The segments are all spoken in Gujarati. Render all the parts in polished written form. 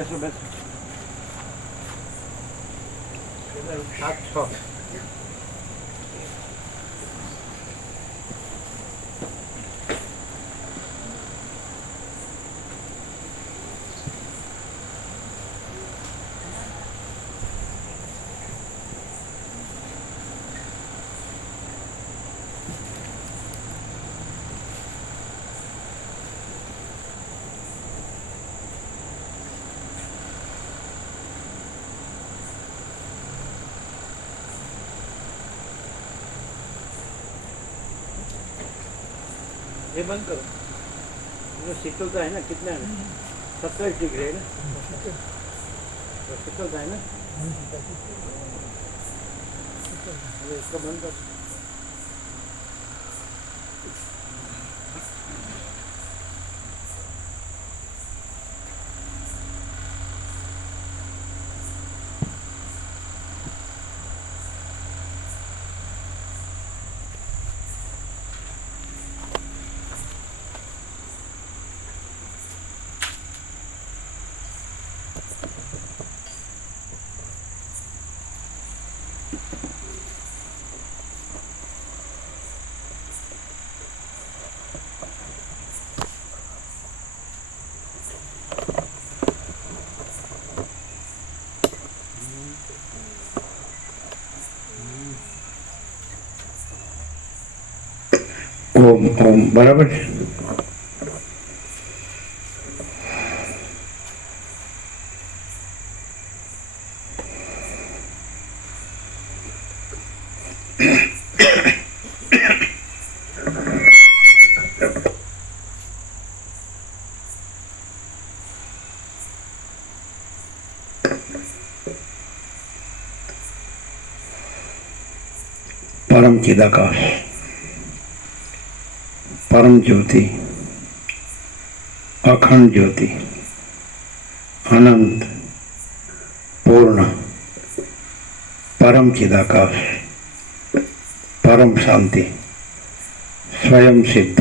બેસો બેસો. 7-6. ये बंद करो. जो शीतलता है ना कितना है 27 डिग्री है ना. तो शीतलता है ना इसको बंद कर. ઓમ ઓમ બરાબર છે. परम चिदाकाश, परम ज्योति, अखंड ज्योति, अनंत पूर्ण परम चिदाकाश, परम शांति, स्वयं सिद्ध,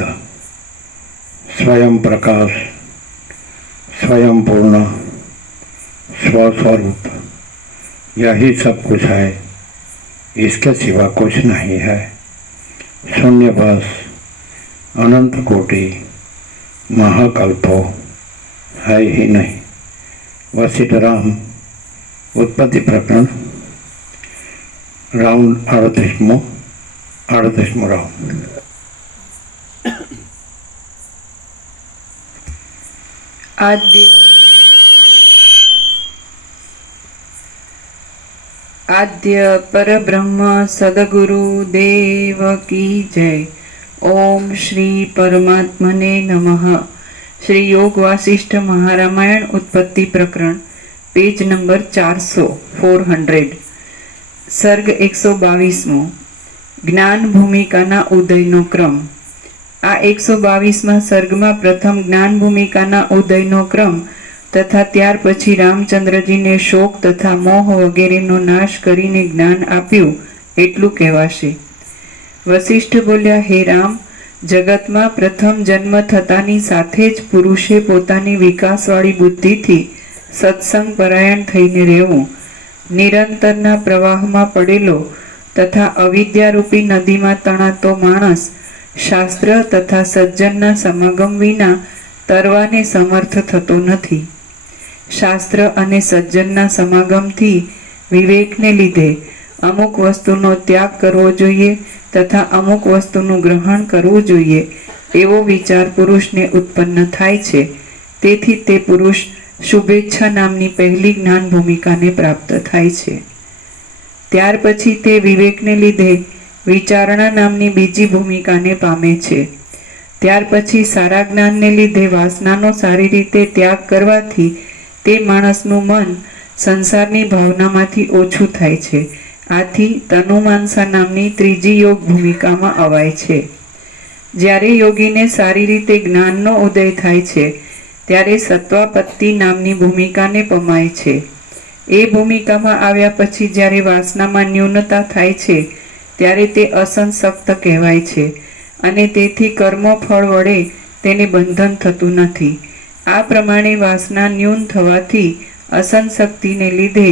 स्वयं प्रकाश, स्वयं पूर्ण स्वस्वरूप, यही सब कुछ है, इसके सिवा कुछ नहीं है. शून्य बस अनंत कोटि महाकल्पो है ही नहीं. वशिष्ठ राम उत्पत्ति प्रकरण राउंड 38मो राउंड. आद्य परब्रह्म सद्गुरु देव की जय. ओम श्री परमात्मने नमः. श्री योग वासिष्ठ महारामायण उत्पत्ति प्रकरण पेज नंबर 400 सर्ग 122 ज्ञान भूमिकाना उदयनो क्रम. आ 122 सर्गમાં પ્રથમ જ્ઞાન ભૂમિકાના ઉદયનો ક્રમ તથા ત્યાર પછી રામચંદ્રજીને શોક તથા મોહ વગેરેનો નાશ કરીને જ્ઞાન આપ્યું એટલું કહેવાશે. વશિષ્ઠ બોલ્યા, હે રામ, જગતમાં પ્રથમ જન્મ થતાની સાથે જ પુરુષે પોતાની વિકાસવાળી બુદ્ધિથી સત્સંગ પરાયણ થઈને રહેવું. નિરંતરના પ્રવાહમાં પડેલો તથા અવિદ્યારૂપી નદીમાં તણાતો માણસ શાસ્ત્ર તથા સજ્જનના સમાગમ વિના તરવાને સમર્થ થતો નથી. શાસ્ત્ર અને સજ્જનના સમાગમથી વિવેકને લીધે અમુક વસ્તુનો ત્યાગ કરવો જોઈએ તથા અમુક વસ્તુનું ગ્રહણ કરવું જોઈએ એવો વિચાર પુરુષને ઉત્પન્ન થાય છે. તેથી તે પુરુષ શુભેચ્છા નામની પહેલી જ્ઞાન ભૂમિકાને પ્રાપ્ત થાય છે. ત્યાર પછી તે વિવેકને લીધે વિચારણા નામની બીજી ભૂમિકાને પામે છે. ત્યાર પછી સારા જ્ઞાનને લીધે વાસનાનો સારી રીતે ત્યાગ કરવાથી તે માણસનું મન સંસારની ભાવનામાંથી ઓછું થાય છે. આથી તનુમાનસા નામની ત્રીજી યોગ ભૂમિકામાં અવાય છે. જ્યારે યોગીને સારી રીતે જ્ઞાનનો ઉદય થાય છે ત્યારે સત્વાપત્તિ નામની ભૂમિકાને પમાય છે. એ ભૂમિકામાં આવ્યા પછી જ્યારે વાસનામાં ન્યૂનતા થાય છે ત્યારે તે અસંસક્ત કહેવાય છે અને તેથી કર્મ ફળ વડે તેને બંધન થતું નથી. આ પ્રમાણે વાસના ન્યૂન થવાથી અસંશક્તિને લીધે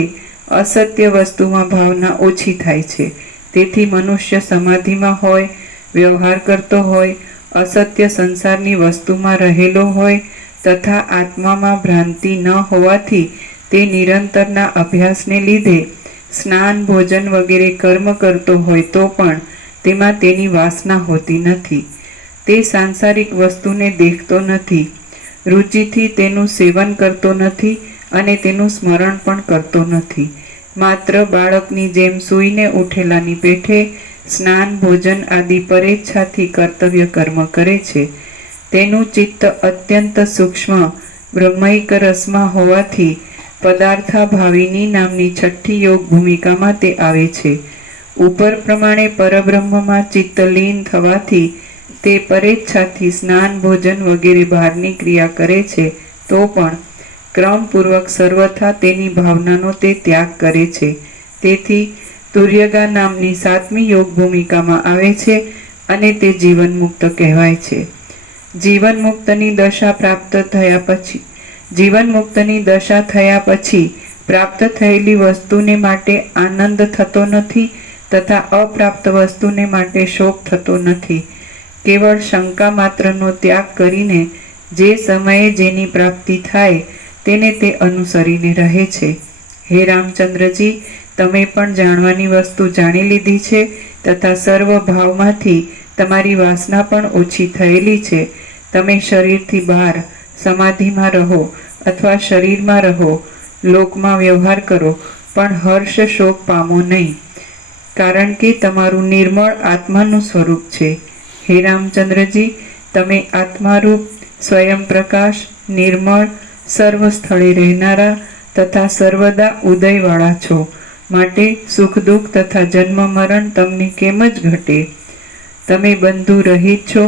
અસત્ય વસ્તુમાં ભાવના ઓછી થાય છે. તેથી મનુષ્ય સમાધિમાં હોય, વ્યવહાર કરતો હોય, અસત્ય સંસારની વસ્તુમાં રહેલો હોય તથા આત્મામાં ભ્રાંતિ ન હોવાથી તે નિરંતરના અભ્યાસને લીધે સ્નાન, ભોજન વગેરે કર્મ કરતો હોય તો પણ તેમાં તેની વાસના હોતી નથી. તે સાંસારિક વસ્તુને દેખતો નથી, રુચિથી તેનું સેવન કરતો નથી અને તેનું સ્મરણ પણ કરતો નથી. માત્ર બાળકની જેમ સૂઈને ઉઠેલાની પેઠે સ્નાન, ભોજન આદિ પરેચ્છાથી કર્તવ્ય કર્મ કરે છે. તેનું ચિત્ત અત્યંત સૂક્ષ્મ બ્રહ્મૈક રસમાં હોવાથી પદાર્થાભાવિની નામની છઠ્ઠી યોગ ભૂમિકામાં તે આવે છે. ઉપર પ્રમાણે પરબ્રહ્મમાં ચિત્ત લીન થવાથી તે પરેચ્છાથી સ્નાન, ભોજન વગેરે બહારની ક્રિયા કરે છે તો પણ ક્રમપૂર્વક સર્વથા તેની ભાવનાનો તે ત્યાગ કરે છે. તેથી તુર્યગા નામની 7મી યોગ ભૂમિકામાં આવે છે અને તે જીવનમુક્ત કહેવાય છે. જીવનમુક્તની દશા થયા પછી પ્રાપ્ત થયેલી વસ્તુને માટે આનંદ થતો નથી તથા અપ્રાપ્ત વસ્તુને માટે શોક થતો નથી. કેવળ શંકા માત્રનો ત્યાગ કરીને જે સમયે જેની પ્રાપ્તિ થાય તેને તે અનુસરીને રહે છે. હે રામચંદ્રજી, તમે પણ જાણવાની વસ્તુ જાણી લીધી છે તથા સર્વ ભાવમાંથી તમારી વાસના પણ ઓછી થયેલી છે. તમે શરીરથી બહાર સમાધિમાં રહો અથવા શરીરમાં રહો, લોકમાં વ્યવહાર કરો, પણ હર્ષ શોક પામો નહીં, કારણ કે તમારું નિર્મળ આત્માનું સ્વરૂપ છે. હે રામચંદ્રજી, તમે આત્મારૂપ સ્વયં પ્રકાશ, નિર્મળ, સર્વ સ્થળે રહેનારા તથા સર્વદા ઉદયવાળા છો. માટે સુખ દુઃખ તથા જન્મ મરણ તમને કેમ જ ઘટે? તમે બંધુ રહિત છો,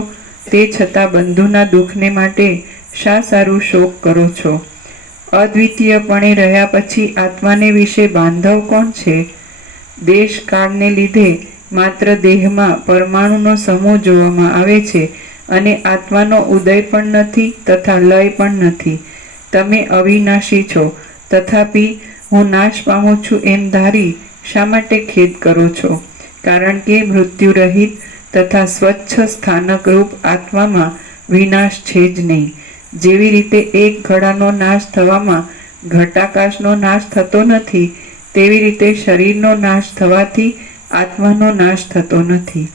તે છતાં બંધુના દુઃખને માટે શા સારું શોક કરો છો? અદ્વિતીયપણે રહ્યા પછી આત્માને વિશે બાંધવ કોણ છે? દેશ કાળને લીધે માત્ર દેહમાં પરમાણુનો સમૂહ જોવામાં આવે છે અને આત્માનો ઉદય પણ નથી તથા લય પણ નથી. તમે અવિનાશી છો, તથાપિ હું નાશ પામું છું એમ ધારી શા માટે ખેદ કરો છો? કારણ કે મૃત્યુ રહિત તથા સ્વચ્છ સ્થાનક રૂપ આત્મામાં વિનાશ છે જ નહીં. જેવી રીતે એક ઘડાનો નાશ થવામાં ઘટાકાશનો નાશ થતો નથી, તેવી રીતે શરીરનો નાશ થવાથી આત્માનો નાશ થતો નથી.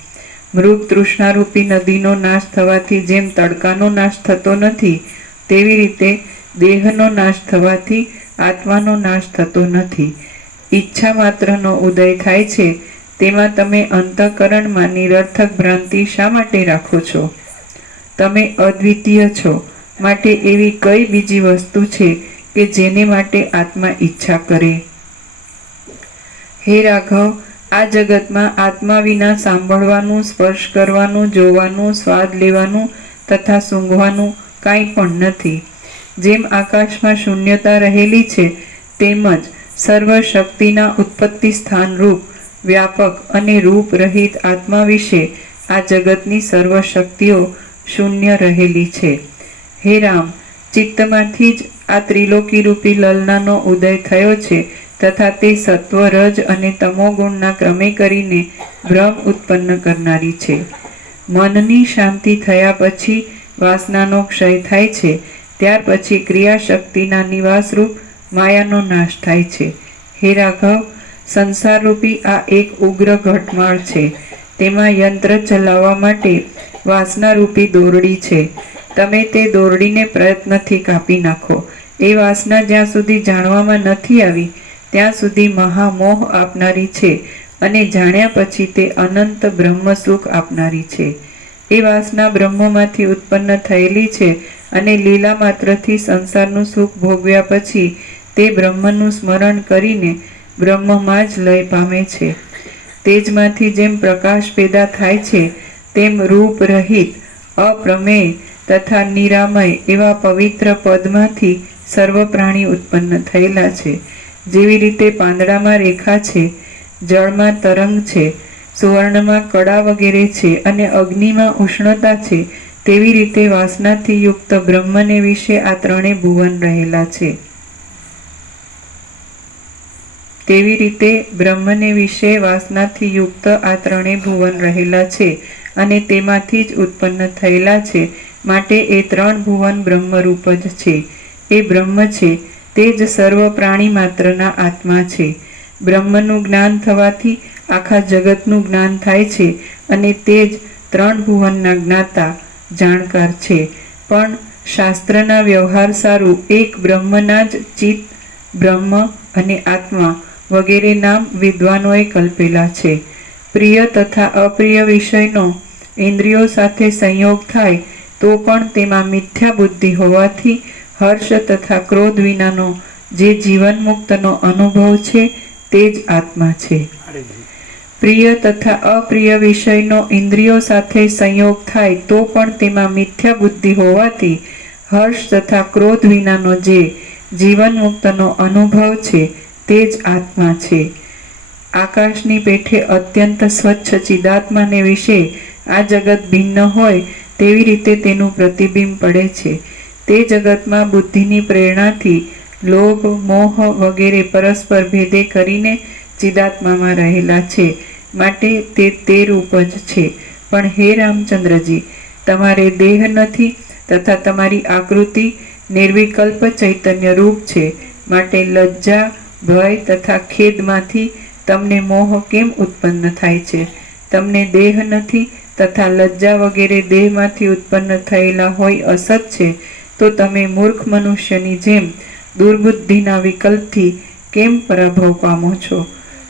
મૃગ તૃષ્ણારૂપી નદીનો નાશ થવાથી જેમ તડકાનો નાશ થતો નથી, તેવી રીતે દેહનો નાશ થવાથી આત્માનો નાશ થતો નથી. ઈચ્છા માત્રનો ઉદય થાય છે, તેમાં તમે અંતઃકરણમાં નિરર્થક ભ્રાંતિ શા માટે રાખો છો? તમે અદ્વિતીય છો, માટે એવી કઈ બીજી વસ્તુ છે કે જેને માટે આત્મા ઈચ્છા કરે? હે રાઘવ, આ જગતમાં આત્મા વિના સાંભળવાનું, સ્પર્શ કરવાનું, જોવાનું, સ્વાદ લેવાનું તથા સૂંઘવાનું કાંઈ પણ નથી. જેમ આકાશમાં શૂન્યતા રહેલી છે, તેમજ સર્વ શક્તિના ઉત્પત્તિ સ્થાન રૂપ, વ્યાપક અને રૂપ રહિત આત્મા વિશે આ જગતની સર્વ શક્તિઓ શૂન્ય રહેલી છે. હે રામ, ચિત્તમાંથી જ આ ત્રિલોકી રૂપી લલનાનો ઉદય થયો છે તથા તે સત્વ, રજ અને તમો ગુણના ક્રમે કરીને ભ્રમ ઉત્પન્ન કરનારી છે. મનની શાંતિ થયા પછી વાસનાનો ક્ષય થાય છે. ત્યાર પછી ક્રિયાશક્તિના નિવાસરૂપ માયાનો નાશ થાય છે. હે રાઘવ, સંસારરૂપી આ એક ઉગ્ર ઘટમાળ છે. તેમાં યંત્ર ચલાવવા માટે વાસનારૂપી દોરડી છે. તમે તે દોરડીને પ્રયત્નથી કાપી નાખો. એ વાસના જ્યાં સુધી જાણવામાં નથી આવી ત્યાં સુધી મહામોહ આપનારી છે અને જાણ્યા પછી તે અનંત બ્રહ્મ સુખ આપનારી છે. એ વાસના બ્રહ્મમાંથી ઉત્પન્ન થયેલી છે અને લીલા માત્રથી સંસારનું સુખ ભોગવ્યા પછી તે બ્રહ્મનું સ્મરણ કરીને બ્રહ્મમાં જ લય પામે છે. તેજમાંથી જેમ પ્રકાશ પેદા થાય છે, તેમ રૂપ રહિત, અપ્રમેય તથા નિરામય એવા પવિત્ર પદમાંથી સર્વ પ્રાણી ઉત્પન્ન થયેલા છે. જેવી રીતે પાંદડામાં રેખા છે, જળમાં તરંગ છે, સુવર્ણમાં કડા વગેરે છે અને અગ્નિમાં ઉષ્ણતા છે, તેવી રીતે વાસનાથી યુક્ત બ્રહ્મને વિશે આ ત્રણેય ભુવન રહેલા છે. તેવી રીતે બ્રહ્મને વિશે વાસનાથી યુક્ત આ ત્રણેય ભુવન રહેલા છે અને તેમાંથી જ ઉત્પન્ન થયેલા છે. માટે એ ત્રણ ભુવન બ્રહ્મરૂપ જ છે. એ બ્રહ્મ છે તે જ સર્વ પ્રાણી માત્રના આત્મા છે. બ્રહ્મનું જ્ઞાન થવાથી આખા જગતનું જ્ઞાન થાય છે અને તે જ ત્રણ ભુવનના જ્ઞાતા જાણકાર છે. પણ શાસ્ત્રના વ્યવહાર સારું એક બ્રહ્મના જ ચિત્ત, બ્રહ્મ અને આત્મા વગેરે નામ વિદ્વાનોએ કલ્પેલા છે. પ્રિય તથા અપ્રિય વિષયનો ઇન્દ્રિયો સાથે સંયોગ થાય તો પણ તેમાં મિથ્યા બુદ્ધિ હોવાથી હર્ષ તથા ક્રોધ વિનાનો જે જીવન મુક્તનો અનુભવ છે તે જ આત્મા છે. પ્રિય તથા અપ્રિય વિષયનો ઇન્દ્રિયો સાથે સંયોગ થાય તો પણ તેમાં મિથ્યા બુદ્ધિ હોવાથી હર્ષ તથા ક્રોધ વિનાનો જે જીવન મુક્તનો અનુભવ છે તે જ આત્મા છે. આકાશની પેઠે અત્યંત સ્વચ્છ ચિદાત્માને વિશે આ જગત ભિન્ન હોય તેવી રીતે તેનું પ્રતિબિંબ પડે છે. તે જગતમાં બુદ્ધિની પ્રેરણાથી લોભ, મોહ વગેરે પરસ્પર ભેદે કરીને ચિદાત્મામાં રહેલા છે. માટે તે રૂપ જ છે. પણ હે રામચંદ્રજી, તમારે દેહ નથી તથા તમારી આકૃતિ નિર્વિકલ્પ ચૈતન્ય રૂપ છે. માટે લજ્જા, ભય તથા ખેદમાંથી તમને મોહ કેમ ઉત્પન્ન થાય છે? તમને દેહ નથી તથા લજ્જા વગેરે દેહમાંથી ઉત્પન્ન થયેલા હોય અસત છે તો તમે મૂર્ખ મનુષ્યની જેમ દુર્બુદ્ધિના વિકલ્પથી કેમ પરાભવ પામો છો?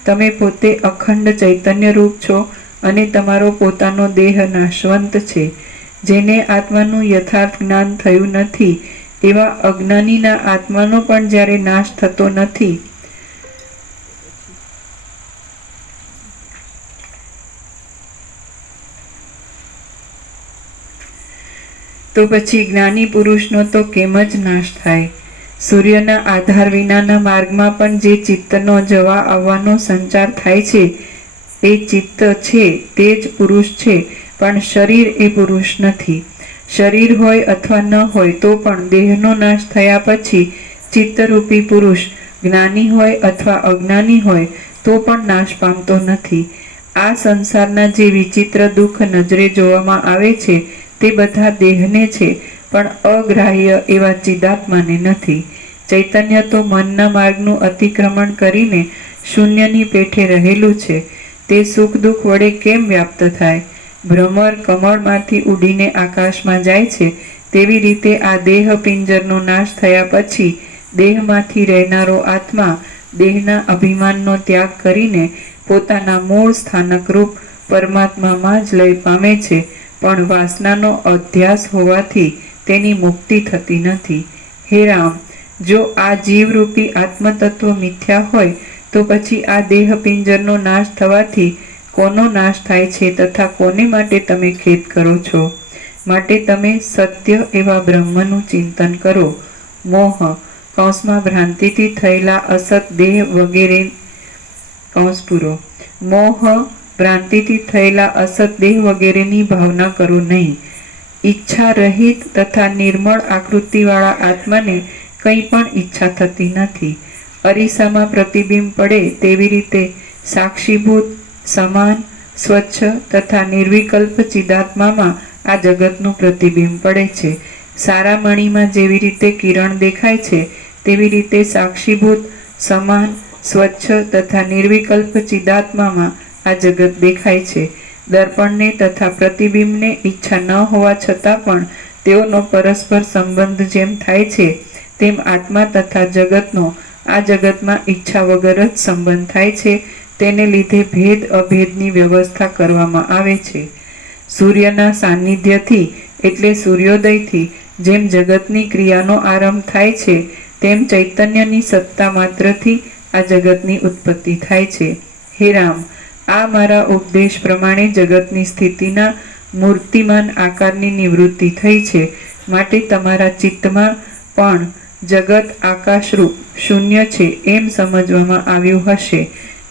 તમે પોતે અખંડ ચૈતન્ય રૂપ છો અને તમારો પોતાનો દેહ નાશવંત છે. જેને આત્માનું યથાર્થ જ્ઞાન થયું નથી એવા અજ્ઞાનીના આત્માનો પણ જ્યારે નાશ થતો નથી તો પછી જ્ઞાની પુરુષનો તો કેમ જ નાશ થાય? સૂર્યના આધાર વિનાના માર્ગમાં પણ જે ચિત્તનો જવા આવવાનો સંચાર થાય છે એ ચિત્ત છે તે જ પુરુષ છે. પણ શરીર એ પુરુષ નથી. શરીર હોય અથવા ન હોય તો પણ દેહનો નાશ થયા પછી ચિત્તરૂપી પુરુષ જ્ઞાની હોય અથવા અજ્ઞાની હોય તો પણ નાશ પામતો નથી. આ સંસારના જે વિચિત્ર દુઃખ નજરે જોવામાં આવે છે તે બધા દેહને છે પણ અગ્રાહ્ય એવા ચિદાત્માને નથી. ચૈતન્ય તો મનના માર્ગનું અતિક્રમણ કરીને શૂન્યની પેઠે રહેલું છે. તે સુખ દુઃખ વડે કેમ વ્યાપ્ત થાય? ભ્રમર કમળમાંથી ઉડીને આકાશમાં જાય છે તેવી રીતે આ દેહ પિંજરનો નાશ થયા પછી દેહમાંથી રહેનારો આત્મા દેહના અભિમાનનો ત્યાગ કરીને પોતાના મૂળ સ્થાનક રૂપ પરમાત્મામાં જ લય પામે છે. પણ વાસનાનો અધ્યાસ હોવાથી તેની મુક્તિ થતી નથી. હે રામ, જો આ જીવરૂપી આત્મતત્વ મિથ્યા હોય તો પછી આ દેહ પિંજરનો નાશ થવાથી કોનો નાશ થાય છે તથા કોને માટે તમે ખેદ કરો છો? માટે તમે સત્ય એવા બ્રહ્મનું ચિંતન કરો. મોહ કૌંસમાં ભ્રાંતિથી થયેલા અસત દેહ વગેરે કૌંસ પૂરો. મોહ ભ્રાંતિથી થયેલા અસત દેહ વગેરેની ભાવના કરો નહીં. ઈચ્છા રહિત તથા નિર્મળ આકૃતિવાળા આત્માને કંઈ પણ ઈચ્છા થતી નથી. અરીસામાં પ્રતિબિંબ પડે તેવી રીતે સાક્ષીભૂત, સમાન, સ્વચ્છ તથા નિર્વિકલ્પ ચિદાત્મામાં આ જગતનું પ્રતિબિંબ પડે છે. સારા મણીમાં જેવી રીતે કિરણ દેખાય છે તેવી રીતે સાક્ષીભૂત, સમાન, સ્વચ્છ તથા નિર્વિકલ્પ ચિદાત્મામાં આ જગત દેખાય છે. દર્પણને તથા પ્રતિબિંબને ઈચ્છા ન હોવા છતાં પણ તેઓનો પરસ્પર સંબંધ જેમ થાય છે તેમ આત્મા તથા જગતનો આ જગતમાં ઈચ્છા વગર જ સંબંધ થાય છે. તેને લીધે ભેદ અભેદની વ્યવસ્થા કરવામાં આવે છે. સૂર્યના સાનિધ્યથી એટલે સૂર્યોદયથી જેમ જગતની ક્રિયાનો આરંભ થાય છે તેમ ચૈતન્યની સત્તા માત્રથી આ જગતની ઉત્પત્તિ થાય છે. હે રામ, આ મારા ઉપદેશ પ્રમાણે જગતની સ્થિતિના મૂર્તિમાન આકારની નિવૃત્તિ થઈ છે. માટે તમારા ચિત્તમાં પણ જગત આકાશરૂપ શૂન્ય છે એમ સમજવામાં આવ્યું હશે.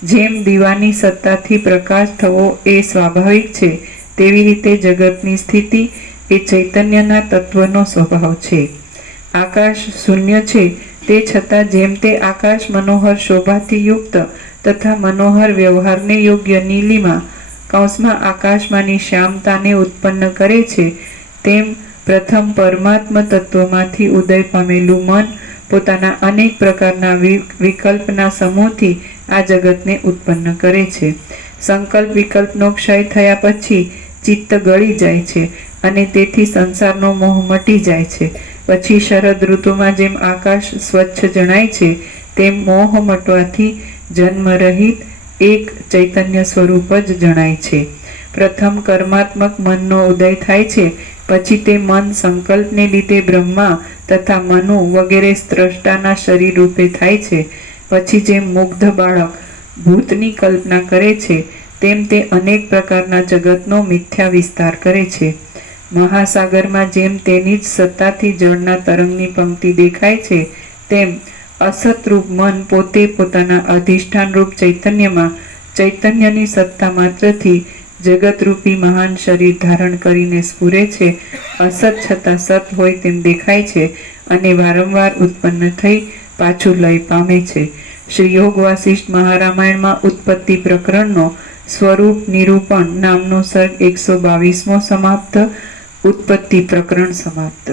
જેમ દીવાની સત્તાથી પ્રકાશ થવો એ સ્વાભાવિક છે તેવી રીતે જગતની સ્થિતિ એ ચૈતન્યના તત્વનો સ્વભાવ છે. આકાશ શૂન્ય છે, તે છતાં જેમ તે આકાશ મનોહર શોભાથી યુક્ત તથા મનોહર વ્યવહારને યોગ્ય નીલિમા કૌંસમાં આકાશમાંની શ્યામતાને ઉત્પન્ન કરે છે, તેમ પ્રથમ પરમાત્મ તત્વમાંથી ઉદય પામેલું મન પોતાના અનેક પ્રકારના વિકલ્પના સમૂહથી આ જગતને ઉત્પન્ન કરે છે. સંકલ્પ વિકલ્પનો ક્ષય થયા પછી ચિત્ત ગળી જાય છે અને તેથી સંસારનો મોહ મટી જાય છે. પછી શરદ ઋતુમાં જેમ આકાશ સ્વચ્છ જણાય છે, તેમ મોહ મટવાથી જન્મરહિત એક ચૈતન્ય સ્વરૂપ જ જણાય છે. પ્રથમ કર્માત્મક મનનો ઉદય થાય છે, પછી તે મન સંકલ્પને લીધે બ્રહ્મા તથા મનુ વગેરે સ્રષ્ટાના શરીર રૂપે થાય છે. પછી જેમ મુગ્ધ બાળક ભૂતની કલ્પના કરે છે, તેમ તે અનેક પ્રકારના જગતનો મિથ્યા વિસ્તાર કરે છે. મહાસાગરમાં જેમ તેની જ સત્તાથી જળના તરંગની પંક્તિ દેખાય છે, તેમ અસતરૂપ મન પોતે પોતાના અધિષ્ઠાનરૂપ ચૈતન્યમાં ચૈતન્યની સત્તા માત્રથી જગતરૂપી મહાન શરીર ધારણ કરીને સ્ફુરે છે. અસત છતાં સત હોય તેમ દેખાય છે અને વારંવાર ઉત્પન્ન થઈ પાછું લય પામે છે. શ્રી યોગ વાસિષ્ઠ મહારામાયણમાં ઉત્પત્તિ પ્રકરણનો સ્વરૂપ નિરૂપણ નામનો સર્ગ 122મો સમાપ્ત. ઉત્પત્તિ પ્રકરણ સમાપ્ત.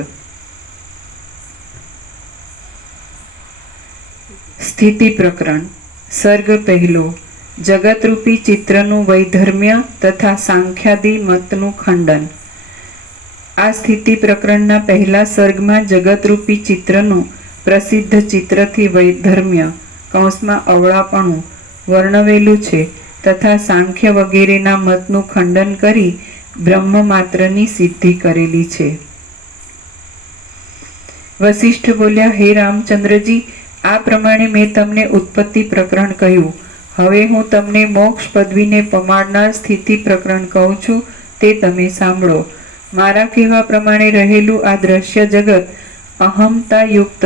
સ્થિતિ પ્રકરણ. સર્ગ પહેલો. જગતરૂપી ચિત્રનું વૈધર્મ્ય તથા સાંખ્યાદિ મતનું ખંડન. આ સ્થિતિ પ્રકરણના પહેલા સર્ગમાં જગતરૂપી ચિત્રનું પ્રસિદ્ધ ચિત્રથી વૈધર્મ્ય કૌંસમાં અવળાપણું વર્ણવેલું છે તથા સાંખ્ય વગેરેના મતનું ખંડન કરી બ્રહ્મ માત્રની સિદ્ધિ કરેલી છે. વસિષ્ઠ બોલ્યા, હે રામચંદ્રજી, આ પ્રમાણે મેં તમને ઉત્પત્તિ પ્રકરણ કહ્યું. હવે હું તમને મોક્ષ પદવીને પમાડનાર સ્થિતિ પ્રકરણ કહું છું, તે તમે સાંભળો. મારા કહેવા પ્રમાણે રહેલું આ દ્રશ્ય જગત અહમતાયુક્ત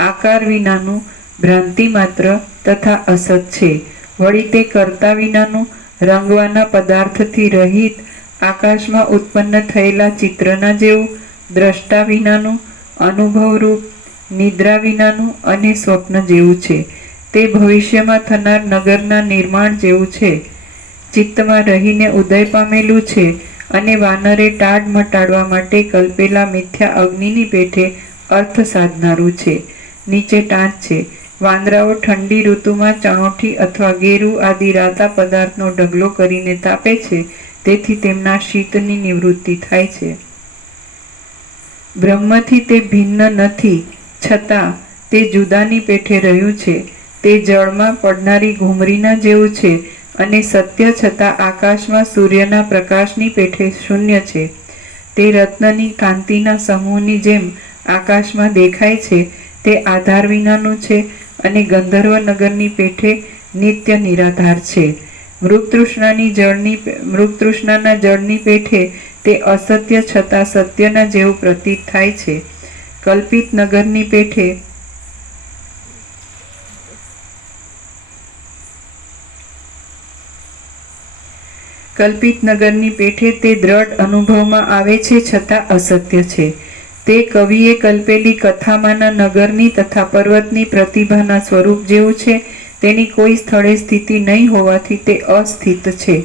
આકાર વિનાનું ભ્રાંતિ માત્ર તથા અસત છે. વળી તે કર્તા વિનાનું રંગવાના પદાર્થથી રહિત આકાશમાં ઉત્પન્ન થયેલા ચિત્રના જેવું દ્રષ્ટા વિનાનું અનુભવરૂપ નિદ્રા વિનાનું અને સ્વપ્ન જેવું છે. તે ભવિષ્યમાં થનાર નગરના નિર્માણ જેવું છે. ચિત્તમાં રહીને ઉદય પામેલું છે અને વાનરે ટાઢ મટાડવા માટે કલ્પેલા મિથ્યા અગ્નિની પેઠે અર્થ સાધનારું છે. નીચે ટાંચ છે. વાંદરાઓ ઠંડી ઋતુમાં ચણોઠી અથવા ગેરું આદિ રાતા પદાર્થનો ઢગલો કરીને તાપે છે, તેથી તેમના શીતની નિવૃત્તિ થાય છે. બ્રહ્મથી તે ભિન્ન નથી, છતાં તે જુદાની પેઠે રહ્યું છે. તે જળમાં પડનારી ઘૂમરીના જેવું છે અને સત્ય છતાં આકાશમાં સૂર્યના પ્રકાશની પેઠે શૂન્ય છે. તે રત્નની કાંતિના સમૂહની જેમ આકાશમાં દેખાય છે. તે આધાર વિનાનું છે અને ગંધર્વ નગરની પેઠે નિત્ય નિરાધાર છે. મૃગતૃષ્ણાના જળની પેઠે તે અસત્ય છતાં સત્યના જેવું પ્રતીત થાય છે. કલ્પિત નગરની પેઠે તે દ્રઢ અનુભવમાં આવે છે, છતાં અસત્ય છે. તે કવિએ કલ્પેલી કથામાંના નગરની તથા પર્વતની પ્રતિભાના સ્વરૂપ જેવું છે. તેની કોઈ સ્થળે સ્થિતિ નહીં હોવાથી તે અસ્થિત છે.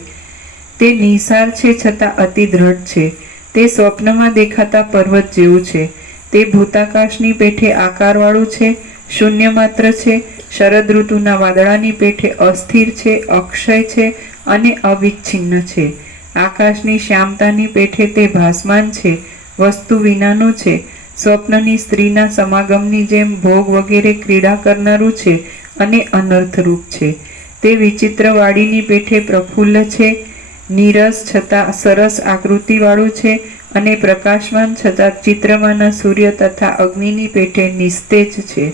તે નિસાર છે, છતાં અતિ દ્રઢ છે. તે સ્વપ્નમાં દેખાતા પર્વત જેવું છે. તે ભૂતાકાશની પેઠે આકારવાળું છે, શૂન્ય માત્ર છે. શરદ ઋતુના વાદળાની પેઠે અસ્થિર છે, અક્ષય છે અને અવિચ્છિન્ન છે. આકાશની શ્યામતાની પેઠે તે ભાસમાન છે, વસ્તુ વિનાનું છે. સ્વપ્નની સ્ત્રીના સમાગમની જેમ ભોગ વગેરે ક્રીડા કરનારું છે અને અનર્થરૂપ છે. તે વિચિત્ર વાડીની પેઠે પ્રફુલ્લ છે, નીરસ છતાં સરસ આકૃતિવાળું છે અને પ્રકાશમાન છતાં ચિત્રમાંના સૂર્ય તથા અગ્નિની પેઠે નિસ્તેજ છે.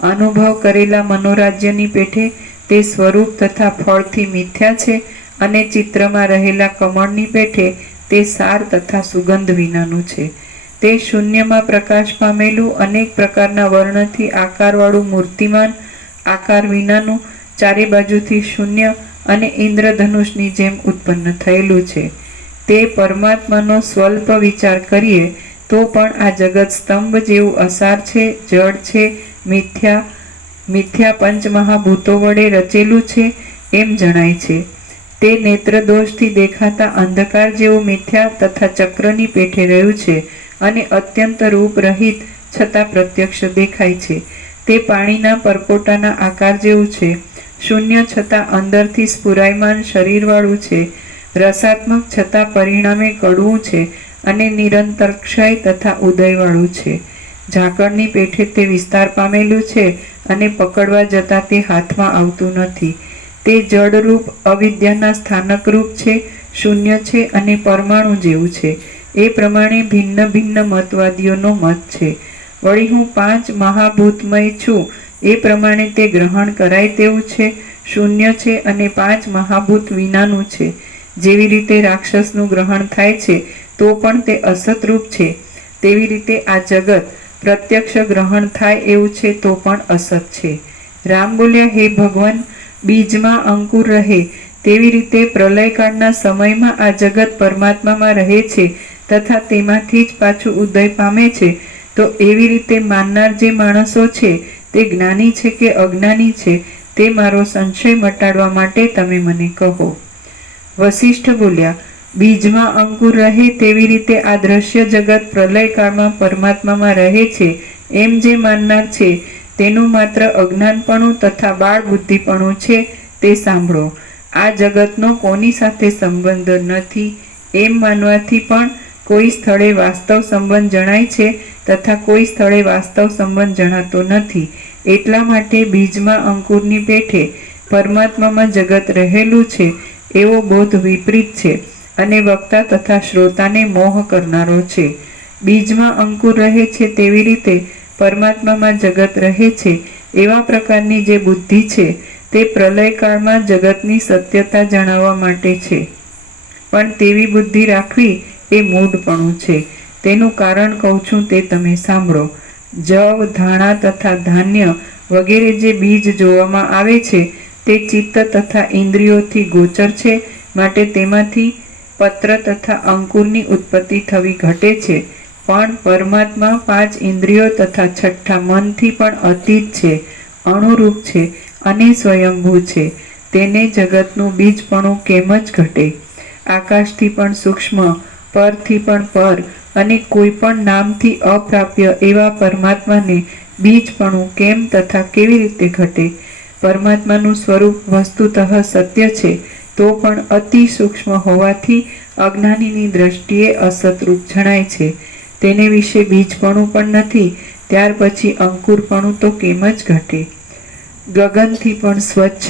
અનુભવ કરેલા મનોરાજ્યની પેઠે તે સ્વરૂપ તથા ફળથી મિથ્યા છે અને ચિત્રમાં રહેલા કમળની પેઠે તે સાર તથા સુગંધ વિનાનું છે. તે શૂન્યમાં પ્રકાશ પામેલું અનેક પ્રકારના વર્ણથી આકારવાળું મૂર્તિમાન, આકાર વિનાનું, ચારે બાજુથી શૂન્ય અને ઇન્દ્રધનુષની જેમ ઉત્પન્ન થયેલું છે. તે પરમાત્માનો સ્વલ્પ વિચાર કરીએ તો પણ આ જગત સ્તંભ જેવું અસાર છે, જડ છે, મિથ્યા પંચમહાભૂતો વડે રચેલું છે એમ જણાય છે. તે નેત્ર દોષથી દેખાતા અંધકાર જેવું મિથ્યા તથા ચક્રની પેઠે રહ્યું છે અને અત્યંત રૂપ રહિત છતાં પ્રત્યક્ષ દેખાય છે. તે પાણીના પરપોટાના આકાર જેવું છે, શૂન્ય છતાં અંદરથી સ્ફુરાયમાન શરીરવાળું છે, રસાત્મક છતાં પરિણામે કડવું છે અને નિરંતર ક્ષય તથા ઉદયવાળું છે. ઝાકળની પેઠે તે વિસ્તાર પામેલું છે અને પકડવા જતાં તે હાથમાં આવતું નથી. તે જડરૂપ અવિદ્યાના સ્થાનક રૂપ છે, શૂન્ય છે અને પરમાણુ જેવું છે. એ પ્રમાણે ભિન્ન ભિન્ન મતવાદીઓનો મત છે. વળી હું 5 મહાભૂતમય છું એ પ્રમાણે તે ગ્રહણ કરાય તેવું છે, શૂન્ય છે અને 5 મહાભૂત વિનાનું છે. જેવી રીતે રાક્ષસનું ગ્રહણ થાય છે તો પણ તે અસતરૂપ છે, તેવી રીતે આ જગત પ્રત્યક્ષ ગ્રહણ થાય એવું છે તો પણ અસત છે. રામ બોલ્યા, હે ભગવાન, બીજમાં અંકુર રહે તેવી રીતે પ્રલયકાળના સમયમાં આ જગત પરમાત્મામાં રહે છે તથા તેમાંથી જ પાછું ઉદય પામે છે, તો એવી રીતે માનનાર જે માણસો છે તે જ્ઞાની છે કે અજ્ઞાની છે તે મારો સંશય મટાડવા માટે તમે મને કહો. વસિષ્ઠ બોલ્યા, બીજમાં અંકુર રહે તેવી રીતે આ દ્રશ્ય જગત પ્રલયકાળમાં પરમાત્મામાં રહે છે એમ જે માનનાર છે તેનું માત્ર અજ્ઞાનપણું તથા બાળ બુદ્ધિપણું છે તે સાંભળો. આ જગતનો કોની સાથે સંબંધ નથી એમ માનવાથી પણ કોઈ સ્થળે વાસ્તવ સંબંધ જણાય છે તથા કોઈ સ્થળે વાસ્તવ સંબંધ જણાતો નથી. એટલા માટે બીજમાં અંકુરની પેઠે પરમાત્મામાં જગત રહેલું છે એવો બોધ વિપરીત છે અને વક્તા તથા શ્રોતાને મોહ કરનારો છે. બીજમાં અંકુર રહે છે તેવી રીતે પરમાત્મામાં જગત રહે છે એવા પ્રકારની જે બુદ્ધિ છે તે પ્રલયકાળમાં જગતની સત્યતા જણાવવા માટે છે, પણ તેવી બુદ્ધિ રાખવી એ મૂઢપણું છે. તેનું કારણ કહું છું તે તમે સાંભળો. જવ, ધાણા તથા ધાન્ય વગેરે જે બીજ જોવામાં આવે છે તે ચિત્ત તથા ઇન્દ્રિયોથી ગોચર છે, માટે તેમાંથી પત્ર તથા અંકુરની ઉત્પત્તિ થવી ઘટે છે. પણ પરમાત્મા 5 ઇન્દ્રિયો તથા છઠ્ઠા મનથી પણ અતીત છે, અણુરૂપ છે અને સ્વયંભૂ છે. તેને જગતનું બીજપણું કેમ જ ઘટે? આકાશથી પણ સૂક્ષ્મ, પરથી પણ પર અને કોઈ પણ નામથી અપ્રાપ્ય એવા પરમાત્માને બીજપણું કેમ તથા કેવી રીતે ઘટે? પરમાત્માનું સ્વરૂપ વસ્તુતઃ સત્ય છે તો પણ અતિ સૂક્ષ્મ હોવાથી અજ્ઞાનીની દ્રષ્ટિએ અસતરૂપ જણાય છે. તેને વિશે બીજપણું પણ નથી, ત્યાર પછી અંકુરપણું તો કેમ જ ઘટે? ગગનથી પણ સ્વચ્છ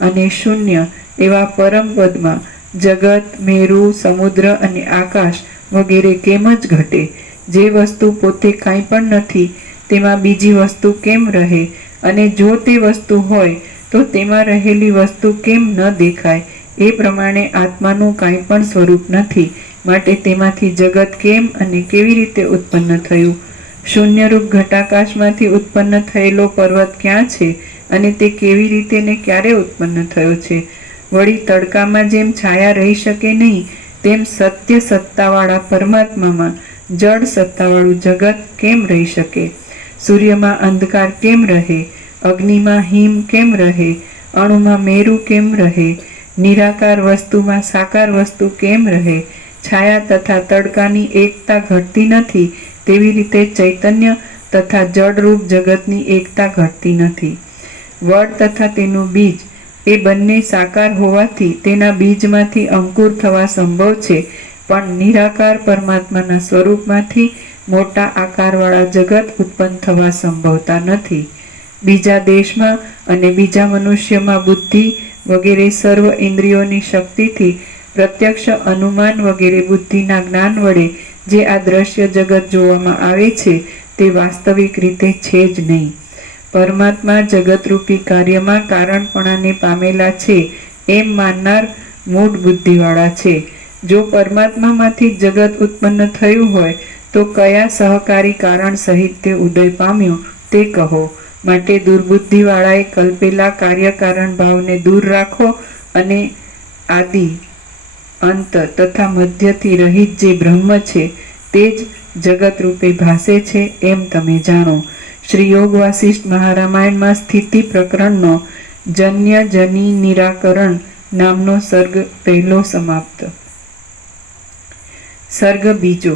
અને શૂન્ય એવા પરમપદમાં જગત, મેરુ, સમુદ્ર અને આકાશ વગેરે કેમ જ ઘટે? જે વસ્તુ પોતે કાંઈ પણ નથી તેમાં બીજી વસ્તુ કેમ રહે? અને જો તે વસ્તુ હોય તો તેમાં રહેલી વસ્તુ કેમ ન દેખાય? એ પ્રમાણે આત્માનું કાંઈ પણ સ્વરૂપ નથી, માટે તેમાંથી જગત કેમ અને કેવી રીતે ઉત્પન્ન થયું? શૂન્યરૂપ ઘટાકાશમાંથી ઉત્પન્ન થયેલો પર્વત ક્યાં છે અને તે કેવી રીતે ને ક્યારે ઉત્પન્ન થયો છે? વળી તડકામાં જેમ છાયા રહી શકે નહીં તેમ સત્ય સત્તાવાળા પરમાત્મામાં જડ સત્તાવાળું જગત કેમ રહી શકે? સૂર્યમાં અંધકાર કેમ રહે? અગ્નિમાં હિમ કેમ રહે? અણુમાં મેરુ કેમ રહે? નિરાકાર વસ્તુમાં સાકાર વસ્તુ કેમ રહે? છાયા તથા તડકાની એકતા ઘટતી નથી તેવી રીતે ચૈતન્ય તથા જડરૂપ જગતની એકતા ઘટતી નથી. વડ તથા તેનું બીજ એ બંને સાકાર હોવાથી તેના બીજમાંથી અંકુર થવા સંભવ છે, પણ નિરાકાર પરમાત્માના સ્વરૂપમાંથી મોટા આકારવાળા જગત ઉત્પન્ન થવા સંભવતા નથી. બીજા દેશમાં અને બીજા મનુષ્યમાં બુદ્ધિ વગેરે સર્વ ઇન્દ્રિયોની શક્તિથી પ્રત્યક્ષ અનુમાન વગેરે બુદ્ધિના જ્ઞાન વડે જે આ દ્રશ્ય જગત જોવામાં આવે છે તે વાસ્તવિક રીતે છે જ નહીં. પરમાત્મા જગતરૂપી કાર્યમાં કારણપણાને પામેલા છે એમ માનનાર મૂઢ બુદ્ધિવાળા છે. જો પરમાત્મામાંથી જગત ઉત્પન્ન થયું હોય તો કયા સહકારી કારણ સહિત તે ઉદય પામ્યું તે કહો. માટે દુર્બુદ્ધિવાળાએ કલ્પેલા કાર્યકારણ ભાવને દૂર રાખો અને આદિ અંત તથા મધ્યથી રહિત જે બ્રહ્મ છે તે જ જગત રૂપે ભાસે છે એમ તમે જાણો. શ્રી યોગ વાસિષ્ઠ મહારામાયણમાં સ્થિતિ પ્રકરણનો જન્ય જની નિરાકરણ નામનો સર્ગ પહેલો સમાપ્ત. સર્ગ બીજો,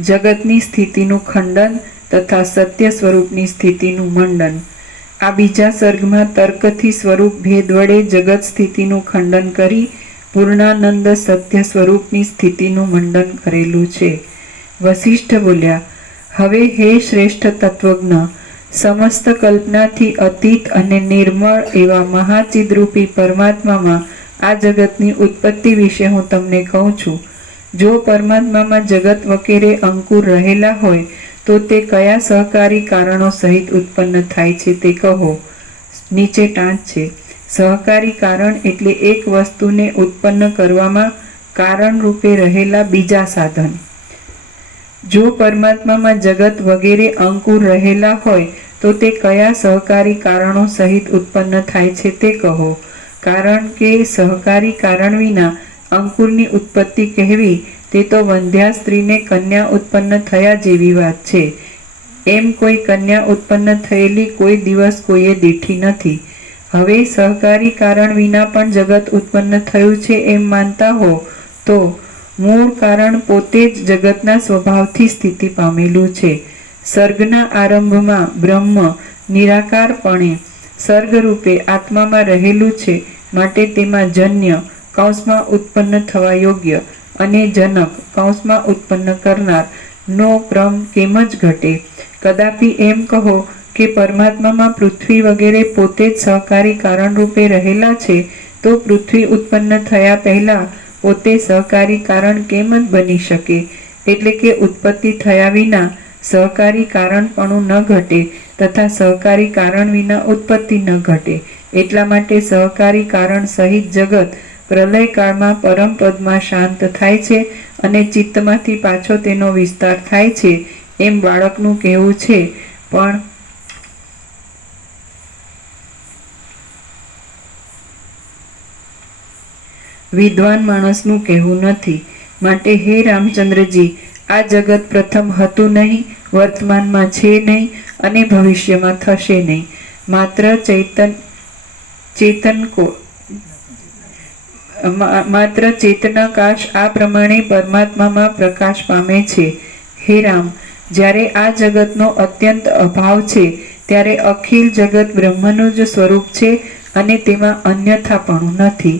જગતની સ્થિતિનું ખંડન તથા સત્ય સ્વરૂપની સ્થિતિનું મંડન. આ બીજા સર્ગમાં તર્કથી સ્વરૂપ ભેદ વડે જગત સ્થિતિનું ખંડન કરી પૂર્ણાનંદ સત્ય સ્વરૂપની સ્થિતિનું મંડન કરેલું છે. વસિષ્ઠ બોલ્યા, હવે હે શ્રેષ્ઠ તત્વજ્ઞ, સમસ્ત કલ્પનાથી અતીત અને નિર્મળ એવા મહાચિદરૂપી પરમાત્મામાં આ જગતની ઉત્પત્તિ વિશે હું તમને કહું છું. જો પરમાત્મામાં જગત વગેરે અંકુર રહેલા હોય તો તે કયા સહકારી કારણો સહિત ઉત્પન્ન થાય છે તે કહો. નીચે ટાંચ છે. સહકારી કારણ એટલે એક વસ્તુને ઉત્પન્ન કરવામાં કારણ રૂપે રહેલા બીજા સાધન. જો પરમાત્મામાં જગત વગેરે અંકુર રહેલા હોય તો તે કયા સહકારી કારણો સહિત ઉત્પન્ન થાય છે તે કહો. કારણ કે સહકારી કારણ વિના અંકુરની ઉત્પત્તિ કહેવી તે તો વંધ્યા સ્ત્રીને કન્યા ઉત્પન્ન થયા જેવી વાત છે. એમ કોઈ કન્યા ઉત્પન્ન થયેલી કોઈ દિવસ કોઈએ દીઠી નથી. હવે સહકારી કારણ વિના પણ જગત ઉત્પન્ન થયું છે એમ માનતા હો તો મૂળ કારણ પોતે જ જગતના સ્વભાવથી સ્થિતિ પામેલું છે. સર્ગના આરંભમાં બ્રહ્મ નિરાકારપણે સર્ગરૂપે આત્મામાં રહેલું છે, માટે તેમાં જન્ય કૌંસમાં ઉત્પન્ન થવા યોગ્ય અને જનક કૌંસમાં ઉત્પન્ન કરનાર નો ક્રમ કેમ જ ઘટે? કદાપી એમ કહો કે પરમાત્મામાં પૃથ્વી વગેરે પોતે જ સહકારી કારણ રૂપે રહેલા છે તો પૃથ્વી ઉત્પન્ન થયા પહેલા પોતે સહકારી કારણ કેમ જ બની શકે? એટલે કે ઉત્પત્તિ થયા વિના સહકારી કારણપણું ન ઘટે તથા સહકારી કારણ વિના ઉત્પત્તિ ન ઘટે. એટલા માટે સહકારી કારણ સહિત જગત પ્રલય કાળમાં પરમપદમાં શાંત થાય છે અને ચિત્તમાંથી પાછો તેનો વિસ્તાર થાય છે એમ બાળકનું કહેવું છે, પણ વિદ્વાન માણસનું કહેવું નથી. માટે હે રામચંદ્રજી, આ જગત પ્રથમ હતું નહીં, વર્તમાનમાં છે નહીં અને ભવિષ્યમાં થશે નહીં. માત્ર ચેતનાકાશ આ પ્રમાણે પરમાત્મામાં પ્રકાશ પામે છે. હે રામ, જ્યારે આ જગતનો અત્યંત અભાવ છે ત્યારે અખિલ જગત બ્રહ્મનું જ સ્વરૂપ છે અને તેમાં અન્યથાપણું નથી.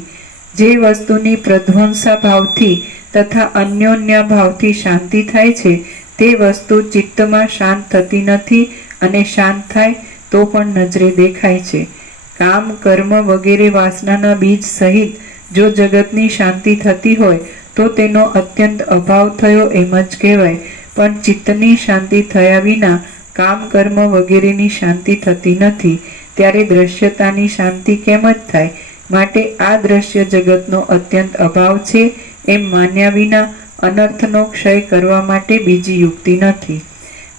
જે વસ્તુની પ્રધ્વંસાભાવથી તથા અન્યોન્યાભાવથી શાંતિ થાય છે તે વસ્તુ ચિત્તમાં શાંત થતી નથી અને શાંત થાય તો પણ નજરે દેખાય છે. કામ કર્મ વગેરે વાસનાના બીજ સહિત જો જગતની શાંતિ થતી હોય તો તેનો અત્યંત અભાવ થયો એમ જ કહેવાય. પણ ચિત્તની શાંતિ થયા વિના કામ કર્મ વગેરેની શાંતિ થતી નથી, ત્યારે દ્રશ્યતાની શાંતિ કેમ જ થાય? માટે આ દ્રશ્ય જગતનો અત્યંત અભાવ છે એમ માન્યા વિના અનર્થનો ક્ષય કરવા માટે બીજી યુક્તિ નથી.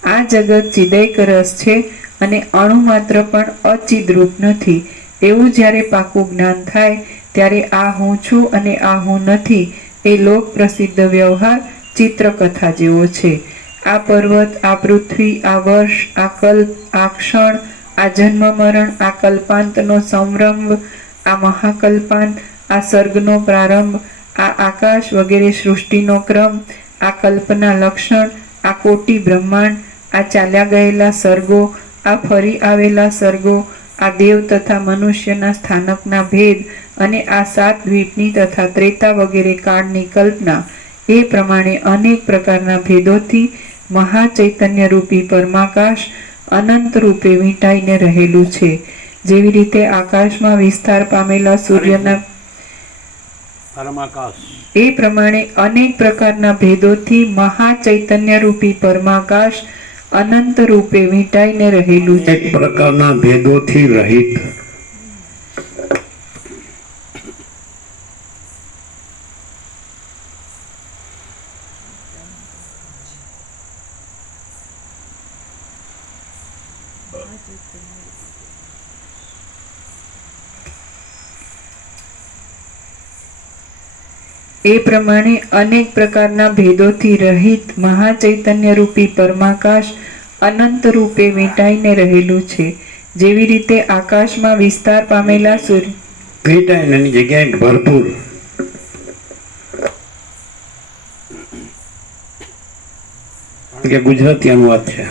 આ જગત ચિદૈક રસ છે અને અણુ માત્ર પણ અચિદરૂપ નથી. એવું જ્યારે પાકું જ્ઞાન થાય ત્યારે આ હું છું અને આ હું નથી એ લોક પ્રસિદ્ધ વ્યવહાર ચિત્રકથા જેવો છે. આ પર્વત, આ પૃથ્વી, આ વર્ષ, આ કલ્પ, આ ક્ષણ, આ જન્મ મરણ, આ કલ્પાંતનો સંરંભ, આ મહાકલ્પાંત, આ સર્ગનો પ્રારંભ, આ આકાશ વગેરે સૃષ્ટિનો ક્રમ, આ કલ્પના લક્ષણ, આ કોટી બ્રહ્માંડ, આ ચાલ્યા ગયેલા સર્ગો, આ ફરી આવેલા સર્ગો, આ દેવ તથા મનુષ્યના સ્થાનકના ભેદ અને આ 7 દ્વીપની તથા ત્રેતા વગેરે કાળની કલ્પના, એ પ્રમાણે અનેક પ્રકારના ભેદોથી મહાચૈતન્ય રૂપી પરમાકાશ અનંત રૂપે વીંટાઈને રહેલું છે. જેવી રીતે આકાશમાં વિસ્તાર પામેલા સૂર્યના પરમાકાશ, એ પ્રમાણે અનેક પ્રકારના ભેદોથી મહાચૈતન્ય રૂપી પરમાકાશ અનંત રૂપે વીંટાઈને રહેલું છે. એક પ્રકારના ભેદોથી રહિત એ પ્રમાણે અનેક પ્રકારના ભેદોથી રહિત મહાચૈતન્ય રૂપી પરમાકાશ અનંત રૂપે વીંટાઈને રહેલું છે. જેવી રીતે આકાશમાં વિસ્તાર પામેલા સૂર્ય વીંટાઈને એની જગ્યાએ ભરપૂર, કારણ કે ગુજરાતી અનુવાદ છે.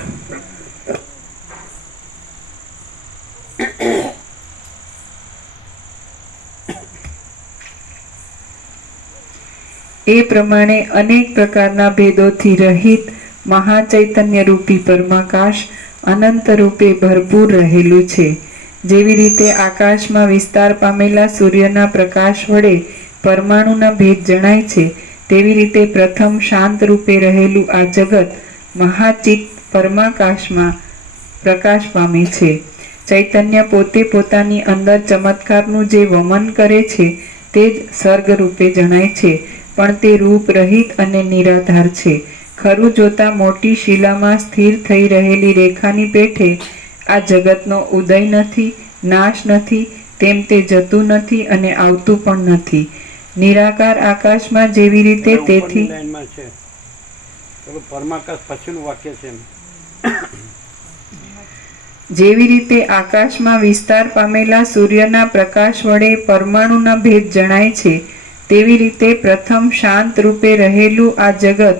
એ પ્રમાણે અનેક પ્રકારના ભેદોથી રહિત મહાચૈતન્ય રૂપી પરમાકાશ અનંત રૂપે ભરપૂર રહેલું છે. જેવી રીતે આકાશમાં વિસ્તાર પામેલા સૂર્યના પ્રકાશ વડે પરમાણુના ભેદ જણાય છે, તેવી રીતે પ્રથમ શાંત રૂપે રહેલું આ જગત મહાચિત્ત પરમાકાશમાં પ્રકાશ પામે છે. ચૈતન્ય પોતે પોતાની અંદર ચમત્કારનું જે વમન કરે છે તે જ સર્ગ રૂપે જણાય છે, પણ તે રૂપ રહિત અને નિરાધાર છે. ખરું જોતા મોટી શિલામાં સ્થિર થઈ રહેલી રેખાની પેઠે આ જગતનો ઉદય નથી, નાશ નથી, તેમ તે જતું નથી અને આવતું પણ નથી. નિરાકાર આકાશમાં જેવી રીતે તેથી પરમાકાશ પછીનું વાક્ય છે જેવી રીતે આકાશમાં વિસ્તાર પામેલા સૂર્યના પ્રકાશ વડે પરમાણુના ભેદ જણાય છે, તેવી રીતે પ્રથમ શાંત રૂપે રહેલું આ જગત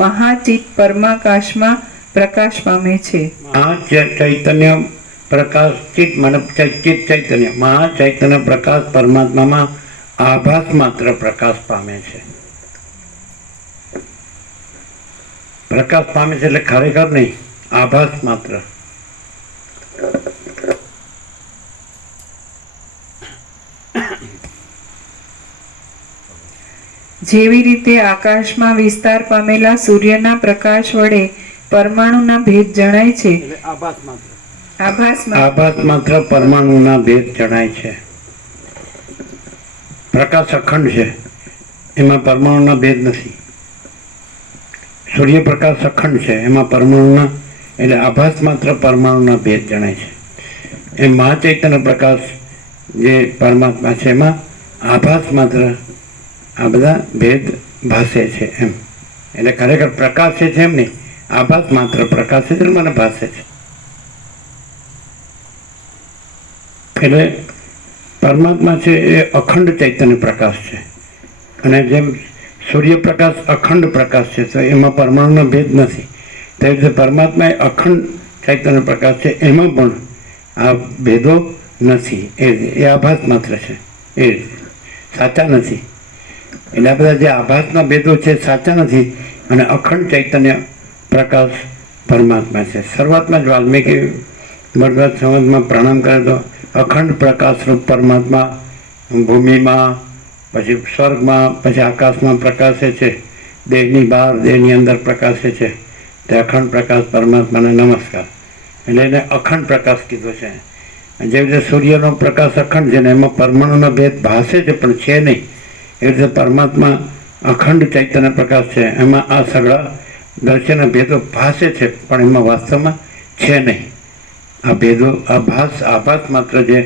મહાચિત્ત પરમાકાશમાં પ્રકાશ પામે છે. ચૈતન્ય પ્રકાશ ચિત્ત મને ચિત્ત ચૈતન્ય મહાચૈતન્ય પ્રકાશ પરમાત્મામાં આભાસ માત્ર પ્રકાશ પામે છે. પ્રકાશ પામે છે એટલે ખરેખર નહીં, આભાસ માત્ર. જેવી રીતે આકાશમાં વિસ્તાર પામેલા સૂર્યના પ્રકાશ વડે પરમાણુના ભેદ જણાય છે, આભાસ માત્ર પરમાણુના ભેદ જણાય છે. પ્રકાશ અખંડ છે, એમાં પરમાણુના ભેદ નથી. સૂર્યપ્રકાશ અખંડ છે, એમાં પરમાણુના એટલે આભાસ માત્ર પરમાણુના ભેદ જણાય છે. એ મહાચૈતન્ય પ્રકાશ જે પરમાત્મા છે એમાં આભાસ માત્ર આ બધા ભેદ ભાસે છે એમ. એટલે ખરેખર પ્રકાશ છે એમ નહીં, આભાસ માત્ર પ્રકાશ છે એટલે મને ભાસે છે. એટલે પરમાત્મા છે એ અખંડ ચૈતન્ય પ્રકાશ છે, અને જેમ સૂર્યપ્રકાશ અખંડ પ્રકાશ છે તો એમાં પરમાણુનો ભેદ નથી. તેવી રીતે પરમાત્મા એ અખંડ ચૈતન્ય પ્રકાશ છે, એમાં પણ આ ભેદો નથી. એ આભાસ માત્ર છે, એ સાચા નથી. એટલે આ બધા જે આભાસના ભેદો છે સાચા નથી, અને અખંડ ચૈતન્ય પ્રકાશ પરમાત્મા છે. શરૂઆતમાં જ વાલ્મીકી ભરદ્વાજ સંવાદમાં પ્રણામ કરે તો અખંડ પ્રકાશરૂપ પરમાત્મા ભૂમિમાં, પછી સ્વર્ગમાં, પછી આકાશમાં પ્રકાશે છે, દેહની બહાર દેહની અંદર પ્રકાશે છે. તે અખંડ પ્રકાશ પરમાત્માને નમસ્કાર. એટલે એને અખંડ પ્રકાશ કીધો છે. જેવી રીતે સૂર્યનો પ્રકાશ અખંડ છે ને એમાં પરમાણુનો ભેદ ભાસે છે પણ છે નહીં, એવી રીતે પરમાત્મા અખંડ ચૈતન્ય પ્રકાશ છે, એમાં આ સગળા દર્શનના ભેદો ભાસે છે પણ એમાં વાસ્તવમાં છે નહીં. આ ભેદો આભાસ માત્ર જે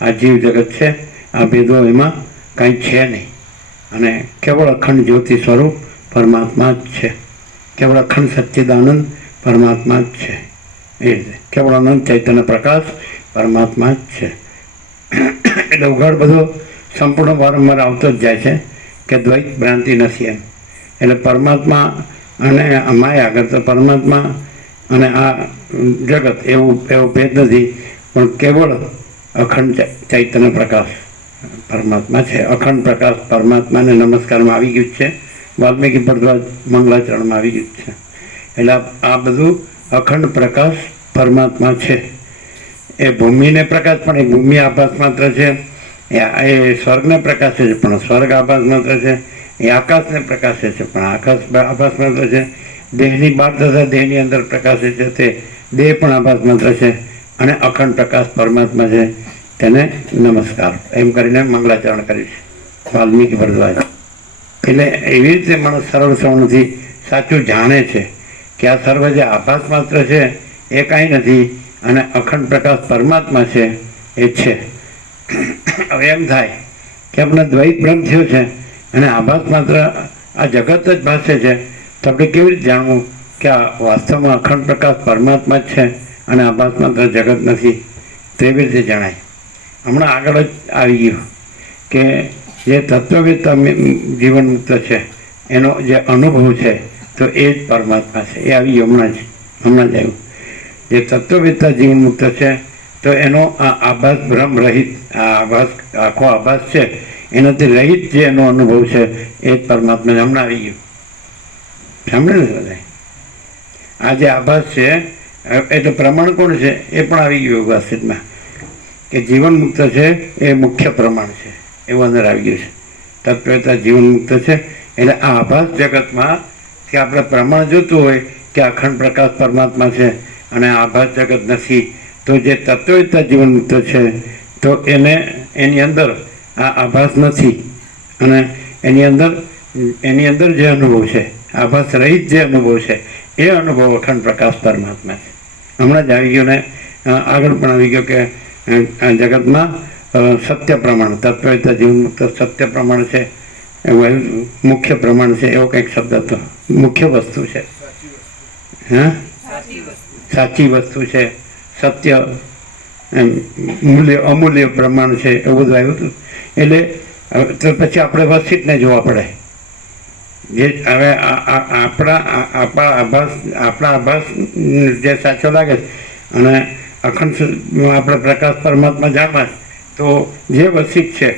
આ જીવ જગત છે, આ ભેદો એમાં કાંઈ છે નહીં. અને કેવળ અખંડ જ્યોતિ સ્વરૂપ પરમાત્મા જ છે, કેવળ અખંડ સચ્ચિદાનંદ પરમાત્મા જ છે. એ રીતે કેવળ અનંત ચૈતન્ય પ્રકાશ પરમાત્મા જ છે. એટલે ઉઘાડ બધો સંપૂર્ણ વારંવાર આવતો જ જાય છે કે દ્વૈત ભ્રાંતિ નથી એમ. એટલે પરમાત્મા અને માયા આગળ તો પરમાત્મા અને આ જગત એવો ભેદ નથી, પણ કેવળ અખંડ ચૈતન્ય પ્રકાશ પરમાત્મા છે. અખંડ પ્રકાશ પરમાત્માને નમસ્કારમાં આવી ગયું છે, વાલ્મીકી ભરદ્વાજ મંગલાચરણમાં આવી ગયું છે. એટલે આ બધું અખંડ પ્રકાશ પરમાત્મા છે. એ ભૂમિને પ્રકાશ પણ એ ભૂમિ આભાસ માત્ર છે, એ સ્વર્ગને પ્રકાશે છે પણ સ્વર્ગ આભાસ માત્ર છે, એ આકાશને પ્રકાશે છે પણ આકાશ આભાસ માત્ર છે, દેહની બહાર તથા દેહની અંદર પ્રકાશે છે તે દેહ પણ આભાસ માત્ર છે, અને અખંડ પ્રકાશ પરમાત્મા છે તેને નમસ્કાર એમ કરીને મંગલાચરણ કર્યું છે વાલ્મીકી ભરદ્વાજ. એટલે એવી રીતે માણસ સરળ શ્રવણથી સાચું જાણે છે કે આ સર્વ જે આભાસ માત્ર છે એ કાંઈ નથી, અને અખંડ પ્રકાશ પરમાત્મા છે એ છે. હવે એમ થાય કે આપણે દ્વૈત ભ્રમ થયો છે અને આભાસ માત્ર આ જગત જ ભાસે છે, તો આપણે કેવી રીતે જાણવું કે આ વાસ્તવમાં અખંડ પ્રકાશ પરમાત્મા જ છે અને આભાસ માત્ર જગત નથી? તેવી રીતે જણાય. હમણાં આગળ જ આવી ગયું કે જે તત્વવેત્તા જીવન મુક્ત છે એનો જે અનુભવ છે તો એ જ પરમાત્મા છે. એ આવી ગયું હમણાં જ આવ્યું. જે તત્વવેત્તા જીવન મુક્ત છે તો એનો આ આભાસ ભ્રમ રહિત, આ આભાસ આખો આભાસ છે એનાથી રહિત જે એનો અનુભવ છે એ જ પરમાત્મા હમણાં આવી ગયું. સાંભળે ને બધા? આ જે આભાસ છે એટલે પ્રમાણ કોણ છે એ પણ આવી ગયું વાસ્તવમાં, કે જીવન મુક્ત છે એ મુખ્ય પ્રમાણ છે એવું અંદર આવી ગયું છે. તત્વતા જીવન મુક્ત છે એટલે આ આભાસ જગતમાં કે આપણે પ્રમાણ જોતું હોય કે અખંડ પ્રકાશ પરમાત્મા છે અને આભાસ જગત નથી, તો જે તત્વતા જીવન મુક્ત છે તો એની અંદર આ આભાસ નથી અને એની અંદર જે અનુભવ છે, આભાસ રહિત જે અનુભવ છે એ અનુભવ અખંડ પ્રકાશ પરમાત્મા છે. હમણાં જ આવી ગયું ને આગળ પણ આવી ગયો કે જગતમાં સત્ય પ્રમાણ, તત્વતા જીવન મુક્ત સત્ય પ્રમાણ છે, એવું મુખ્ય પ્રમાણ છે, એવો કંઈક શબ્દ હતો. મુખ્ય વસ્તુ છે, હા, સાચી વસ્તુ છે, સત્ય મૂલ્ય અમૂલ્ય પ્રમાણ છે, એવું બધું આવ્યું હતું. એટલે તો પછી આપણે વસ્તિતને જોવા પડે. જે હવે આપણા આભાસ જે સાચો લાગે છે અને અખંડ આપણે પ્રકાશ પરમાત્મા જાણવા, તો જે વસિત છે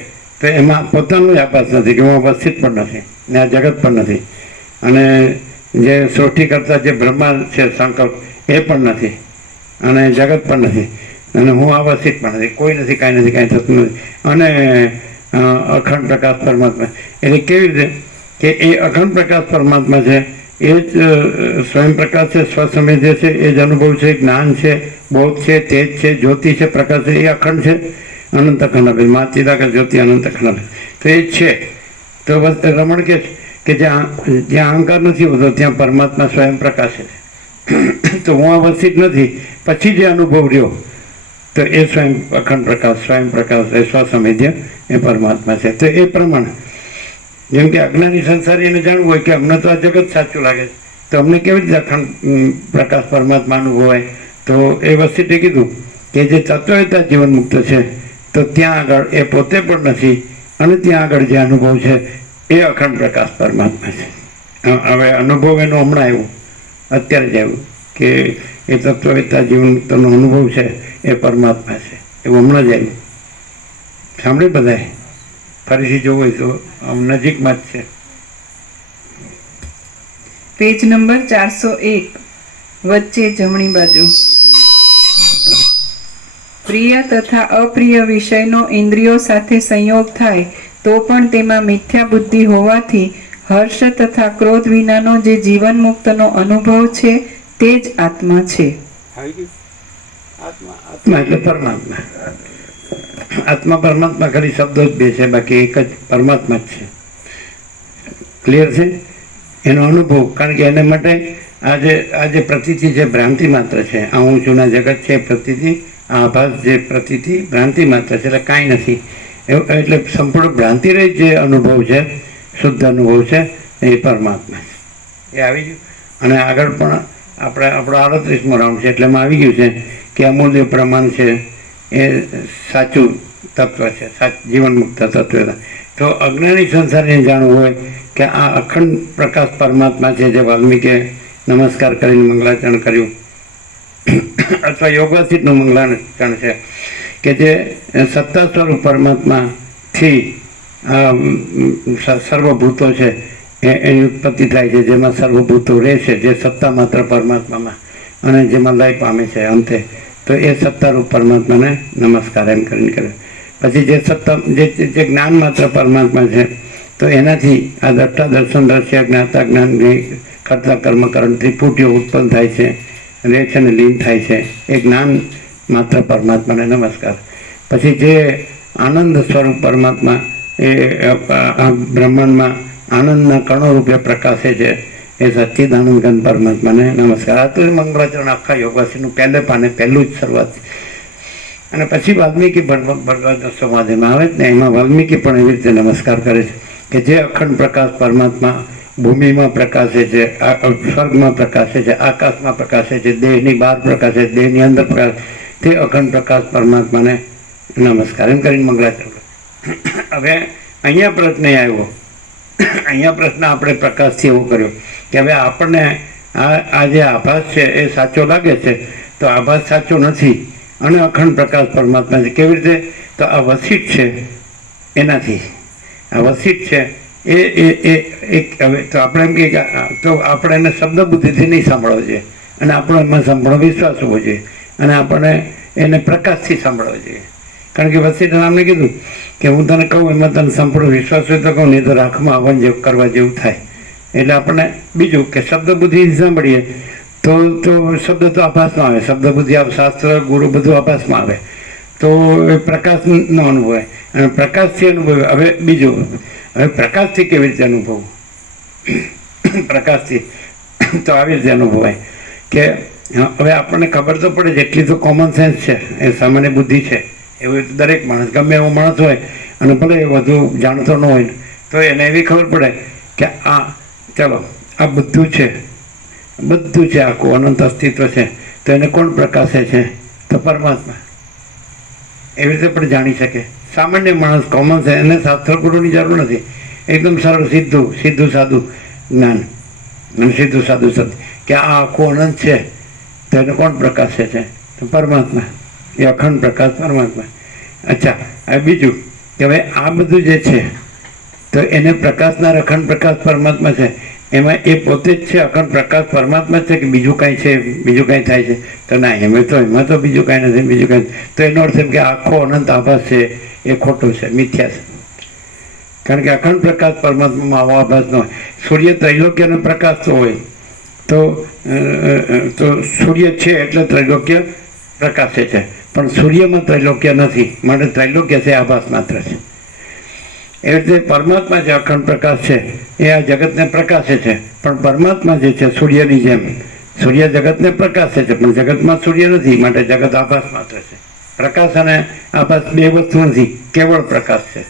તો એમાં પોતાનો જ આભાસ નથી કે હું વસિત પણ નથી ને આ જગત પણ નથી, અને જે સૃષ્ટિ કરતા જે બ્રહ્મા છે સંકલ્પ એ પણ નથી અને જગત પણ નથી અને હું અવસ્થિત પણ નથી, કોઈ નથી, કાંઈ નથી, કાંઈ થતું નથી, અને અખંડ પ્રકાશ પરમાત્મા. એટલે કેવી રીતે કે એ અખંડ પ્રકાશ પરમાત્મા છે, એ જ સ્વયં પ્રકાશ છે, સ્વસંવેદ્ય છે, એ જ અનુભવ છે, જ્ઞાન છે, બોધ છે, તેજ છે, જ્યોતિ છે, પ્રકાશ છે, એ અખંડ છે, અનંત અખંડ મા ચિદાકાર જ્યોતિ અનંત અખંડ. તો એ જ છે. તો બસ રમણ કે જ્યાં અહંકાર નથી હોતો ત્યાં પરમાત્મા સ્વયં પ્રકાશ છે. તો હું અવસ્થિત નથી, પછી જે અનુભવ રહ્યો તો એ સ્વયં અખંડ પ્રકાશ, સ્વયં પ્રકાશ, એ સ્વસંવેદ્ય એ પરમાત્મા છે. તો એ પ્રમાણે જેમ કે અજ્ઞાની સંસારીને જાણવું હોય કે અમને તો આ જગત સાચું લાગે છે, તો અમને કેવી રીતે અખંડ પ્રકાશ પરમાત્મા અનુભવાય? તો એ વસ્તુએ કીધું કે જે તત્વતા જીવન મુક્ત છે તો ત્યાં આગળ એ પોતે પણ નથી અને ત્યાં આગળ જે અનુભવ છે એ અખંડ પ્રકાશ પરમાત્મા છે. હવે અનુભવ એનો હમણાં આવ્યું, અત્યારે જ આવ્યું કે એ તત્વતા જીવન મુક્તનો અનુભવ છે એ પરમાત્મા છે, એવું હમણાં જ આવ્યું. સાંભળ્યું બધાએ? ફરીથી જોવું હોય તો આમ નજીકમાં જ છે. પેજ નંબર 401, વચ્ચે જમણી બાજુ. પ્રિય તથા અપ્રિય વિષયનો ઇન્દ્રિયો સાથે સંયોગ થાય તો પણ તેમાં મિથ્યા બુદ્ધિ હોવાથી હર્ષ તથા ક્રોધ વિનાનો જે જીવન મુક્તનો અનુભવ છે તે જ આત્મા છે. આત્મા એટલે પરમાત્મા. આત્મા પરમાત્મા ખાલી શબ્દો જ બે છે, બાકી એક જ પરમાત્મા જ છે. ક્લિયર છે? એનો અનુભવ, કારણ કે એને માટે આ જે પ્રતીતિ છે ભ્રાંતિ માત્ર છે. આ હું છું ના જગત છે પ્રતીતિ, આ આભાસ જે પ્રતીતિ ભ્રાંતિ માત્ર છે, એટલે કાંઈ નથી. એટલે સંપૂર્ણ ભ્રાંતિ રહી જે અનુભવ છે, શુદ્ધ અનુભવ છે, એ પરમાત્મા છે. એ આવી ગયું. અને આગળ પણ આપણો 38મો રાઉન્ડ છે એટલે એમાં આવી ગયું છે કે અમૂલ્ય પ્રમાણ છે એ સાચું તત્વ છે, જીવન મુક્ત તત્વ. તો અજ્ઞાની સંસારને જાણવું હોય કે આ અખંડ પ્રકાશ પરમાત્મા છે, જે વાલ્મીકે નમસ્કાર કરીને મંગલાચરણ કર્યું અથવા યોગાસિતનું મંગલાચરણ છે, કે જે સત્તા સ્વરૂપ પરમાત્માથી સર્વભૂતો છે એની ઉત્પત્તિ થાય છે, જેમાં સર્વભૂતો રહે છે, જે સત્તા માત્ર પરમાત્મામાં અને જેમાં લય પામે છે અંતે. તો એ સત્તારૂપ પરમાત્માને નમસ્કાર એમ કરીને કરે. પછી જે સત્તા જે જ્ઞાન માત્ર પરમાત્મા છે, તો એનાથી આ દ્રષ્ટા દર્શન દ્રશ્ય જ્ઞાતા જ્ઞાન કરતા કર્મકરણ ત્રિપુટીઓ ઉત્પન્ન થાય છે, રહે છે ને લીન થાય છે, એ જ્ઞાન માત્ર પરમાત્માને નમસ્કાર. પછી જે આનંદ સ્વરૂપ પરમાત્મા એ આ બ્રહ્માંડમાં આનંદના કણો રૂપે પ્રકાશે છે, એ સચ્ચિદાનંદ ઘન પરમાત્માને નમસ્કાર. આ તો મંગળાચરણ આખા યોગાસીનું પહેલે પાને પહેલું જ શરૂઆત. અને પછી વાલ્મીકી ભગવદ સમાધિમાં આવે ને એમાં વાલ્મીકી પણ એવી રીતે નમસ્કાર કરે છે કે જે અખંડ પ્રકાશ પરમાત્મા ભૂમિમાં પ્રકાશે છે, સ્વર્ગમાં પ્રકાશે છે, આકાશમાં પ્રકાશે છે, દેહની બહાર પ્રકાશે છે, દેહની અંદર પ્રકાશ, તે અખંડ પ્રકાશ પરમાત્માને નમસ્કાર એમ કરીને મંગળાચરણ. હવે અહીંયા પ્રશ્ન આવ્યો, અહીંયા પ્રશ્ન આપણે પ્રકાશથી એવો કર્યો કે હવે આપણને આ જે આભાસ છે એ સાચો લાગે છે, તો આભાસ સાચો નથી અને અખંડ પ્રકાશ પરમાત્મા છે. કેવી રીતે? તો આ વસીટ છે એનાથી, આ વસીટ છે એક હવે તો આપણે એમ કે તો આપણે એને શબ્દ બુદ્ધિથી નહીં સાંભળવો જોઈએ, અને આપણો એમાં સાંભળો વિશ્વાસ હોવો જોઈએ, અને આપણે એને પ્રકાશથી સાંભળવો જોઈએ. કારણ કે વસીટ નામને કીધું કે હું તને કહું એમાં તને સંપૂર્ણ વિશ્વાસ હોય તો કહું, નહીં તો રાખમાં આવન જેવું કરવા જેવું થાય. એટલે આપણે બીજું કે શબ્દ બુદ્ધિથી સાંભળીએ તો શબ્દ તો આભાસમાં આવે, શબ્દ બુદ્ધિ શાસ્ત્ર ગુરુ બધું આભાસમાં આવે, તો એ પ્રકાશનો અનુભવ અને પ્રકાશથી અનુભવ. હવે બીજું, હવે પ્રકાશથી કેવી રીતે અનુભવવું? પ્રકાશથી તો આવી રીતે અનુભવાય કે હવે આપણને ખબર તો પડે, જેટલી તો કોમન સેન્સ છે એ સામાન્ય બુદ્ધિ છે, એવું દરેક માણસ ગમે એવો માણસ હોય અને ભલે એ વધુ જાણતો ન હોય તો એને એવી ખબર પડે કે આ ચલો આ બધું છે, બધું છે, આખું અનંત અસ્તિત્વ છે, તો એને કોણ પ્રકાશે છે? તો પરમાત્મા. એવી રીતે પણ જાણી શકે સામાન્ય માણસ, કોમન છે, એને શાસ્ત્ર ગુરુની જરૂર નથી. એકદમ સરળ સીધું સાદું જ્ઞાન, સીધું સાદું સત્ય કે આ આખું અનંત છે, તો એને કોણ પ્રકાશે છે? તો પરમાત્મા. એ અખંડ પ્રકાશ પરમાત્મા. અચ્છા, હવે બીજું કે હવે આ બધું જે છે તો એને પ્રકાશનાર અખંડ પ્રકાશ પરમાત્મા છે, એમાં એ પોતે જ છે અખંડ પ્રકાશ પરમાત્મા છે કે બીજું કાંઈ છે, બીજું કાંઈ થાય છે? તો ના, એમાં તો બીજું કાંઈ નથી, બીજું કાંઈ. તો એનો અર્થ એમ કે આખો અનંત આભાસ છે એ ખોટું છે, મિથ્યા છે. કારણ કે અખંડ પ્રકાશ પરમાત્મામાં આવો આભાસ ન હોય. સૂર્ય ત્રૈલોક્યનો પ્રકાશ તો હોય તો સૂર્ય છે એટલે ત્રૈલોક્ય પ્રકાશે છે, પણ સૂર્યમાં ત્રૈલોક્ય નથી, માટે ત્રૈલોક્ય છે આભાસ માત્ર છે. એવી રીતે પરમાત્મા જે અખંડ પ્રકાશ છે એ આ જગતને પ્રકાશે છે, પણ પરમાત્મા જે છે સૂર્યની જેમ, સૂર્ય જગતને પ્રકાશે છે પણ જગતમાં સૂર્ય નથી, માટે જગત આભાસ માત્ર છે. પ્રકાશ અને આભાસ બે વસ્તુ નથી, કેવળ પ્રકાશ છે,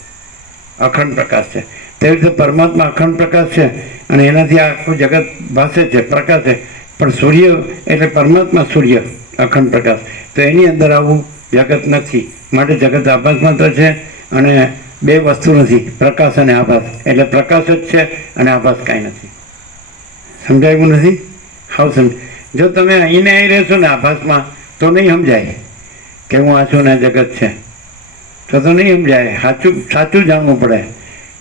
અખંડ પ્રકાશ છે. તેવી રીતે પરમાત્મા અખંડ પ્રકાશ છે અને એનાથી આખું જગત ભાસે છે, પ્રકાશ છે, પણ સૂર્ય એટલે પરમાત્મા સૂર્ય અખંડ પ્રકાશ, તો એની અંદર આવું જગત નથી, માટે જગત આભાસ માત્ર છે. અને બે વસ્તુ નથી, પ્રકાશ અને આભાસ, એટલે પ્રકાશ જ છે અને આભાસ કાંઈ નથી. સમજાયું નથી? હાવ સમજ. જો તમે અહીંને અહીં રહેશો ને આભાસમાં તો નહીં સમજાય કે હું આ છું ને જગત છે, તો નહીં સમજાય. સાચું જાણવું પડે.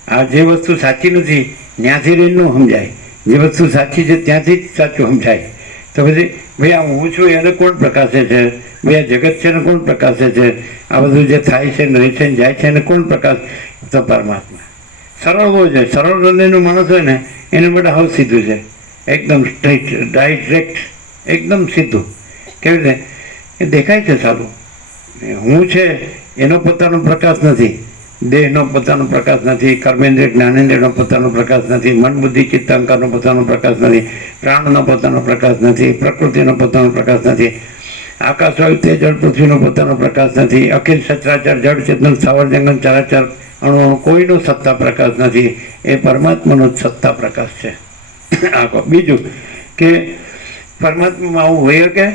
આ જે વસ્તુ સાચી નથી ત્યાંથી રહીને ન સમજાય, જે વસ્તુ સાચી છે ત્યાંથી જ સાચું સમજાય. તો પછી ભાઈ આ હું છું એને કોણ પ્રકાશે છે? ભાઈ આ જગત છે ને કોણ પ્રકાશે છે? આ બધું જે થાય છે ને રહે છે ને જાય છે એને કોણ પ્રકાશ? તો પરમાત્મા. સરળ હોય છે, સરળ હૃદયનો માણસ હોય ને એને માટે હાવ સીધું છે, એકદમ સ્ટ્રેટ ડાયરેક્ટ, એકદમ સીધું. કેવી રીતે? એ દેખાય છે સારું, હું છે એનો પોતાનો પ્રકાશ નથી, દેહનો પોતાનો પ્રકાશ નથી, કર્મેન્દ્રિય જ્ઞાનેન્દ્રિયનો પોતાનો પ્રકાશ નથી, મન બુદ્ધિ ચિત્ત અહંકારનો પોતાનો પ્રકાશ નથી, પ્રાણનો પોતાનો પ્રકાશ નથી, પ્રકૃતિનો પોતાનો પ્રકાશ નથી, આકાશ વાયુ તેજ જળ પૃથ્વીનો પોતાનો પ્રકાશ નથી, અખિલ સચરાચર જળ ચેતન સ્થાવર જંગમ ચરાચર અણુ કોઈનો સત્તા પ્રકાશ નથી, એ પરમાત્માનો જ સત્તા પ્રકાશ છે. આખો બીજું કે પરમાત્મામાં આવું હોય કે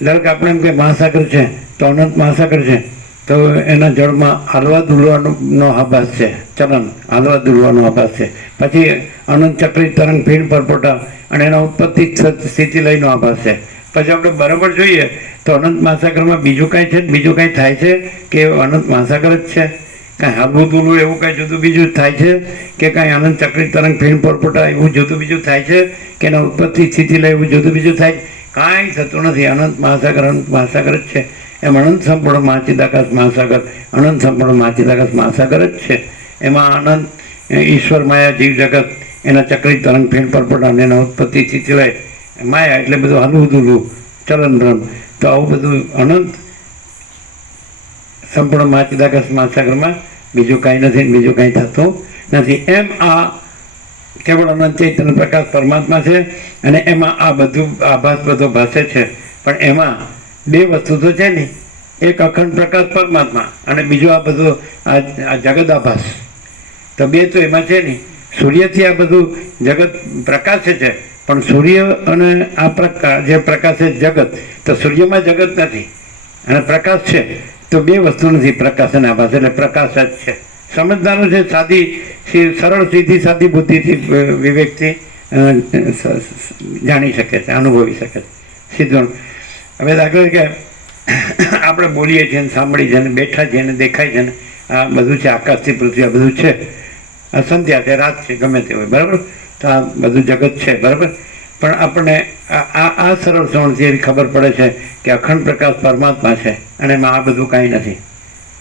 ધારો કે આપણે એમ કે મહાસાગર છે તો અનંત મહાસાગર છે, તો એના જળમાં હાલવા દુલવાનો આભાસ છે, ચલન હાલવા દુલવાનો આભાસ છે. પછી અનંત ચક્રી તરંગ ભીડ પરપોટા અને એના ઉત્પત્તિ સ્થિતિ લઈનો આભાસ છે. પછી આપણે બરાબર જોઈએ તો અનંત મહાસાગરમાં બીજું કાંઈ છે, બીજું કાંઈ થાય છે કે અનંત મહાસાગર જ છે? કાંઈ હાલવું દુલવું એવું કાંઈ જુદું બીજું થાય છે કે કાંઈ અનંત ચક્રી તરંગ ભીડ પરપોટા એવું જુદું બીજું થાય છે કે એના ઉત્પત્તિ સ્થિતિ લઈ એવું જુદું બીજું થાય? કાંઈ થતું નથી. અનંત મહાસાગર જ છે. એમ અનંત સંપૂર્ણ મહાચિદાકાશ મહાસાગર, અનંત સંપૂર્ણ મહાચિદાકાશ મહાસાગર જ છે. એમાં અનંત ઈશ્વર માયા જીવ જગત એના ચક્રી તરંગ ફેણ પરપોટા અને એના ઉત્પત્તિ સ્થિતિ લય માયા એટલે બધું હલવું દુલવું ચલન ભ્રમ, તો આવું બધું અનંત સંપૂર્ણ મહાચિદાકાશ મહાસાગરમાં બીજું કાંઈ નથી, બીજું કાંઈ થતું નથી. એમ આ કેવળ અનંત ચૈતન્ય પ્રકાશ પરમાત્મા છે અને એમાં આ બધું આભાસ બધો ભાષે છે. પણ એમાં બે વસ્તુ તો છે ને, એક અખંડ પ્રકાશ પરમાત્મા અને બીજું આ બધું આ જગત આભાસ. તો તો બે તો એમાં છે નહીં. સૂર્યથી આ બધું જગત પ્રકાશે છે, પણ સૂર્ય અને આ પ્રકાશ જે પ્રકાશે જગત, તો સૂર્યમાં જગત નથી અને પ્રકાશ છે, તો બે વસ્તુ નથી, પ્રકાશ અને આભાસ, એટલે પ્રકાશ જ છે. સમજદારો છે સાદી સરળ સીધી સાદી બુદ્ધિથી વિવેકથી જાણી શકે છે, અનુભવી શકે છે સીધું. હવે દાખલા કે આપણે બોલીએ છીએ ને સાંભળીએ છીએ ને બેઠા છીએ ને દેખાય છે ને આ બધું છે, આકાશથી પૃથ્વી આ બધું છે, આ સંધ્યા છે, રાત છે, ગમે તે હોય, બરાબર, તો આ બધું જગત છે, બરાબર. પણ આપણને આ સરળ શ્રવણથી એવી ખબર પડે છે કે અખંડ પ્રકાશ પરમાત્મા છે અને એમાં આ બધું કાંઈ નથી.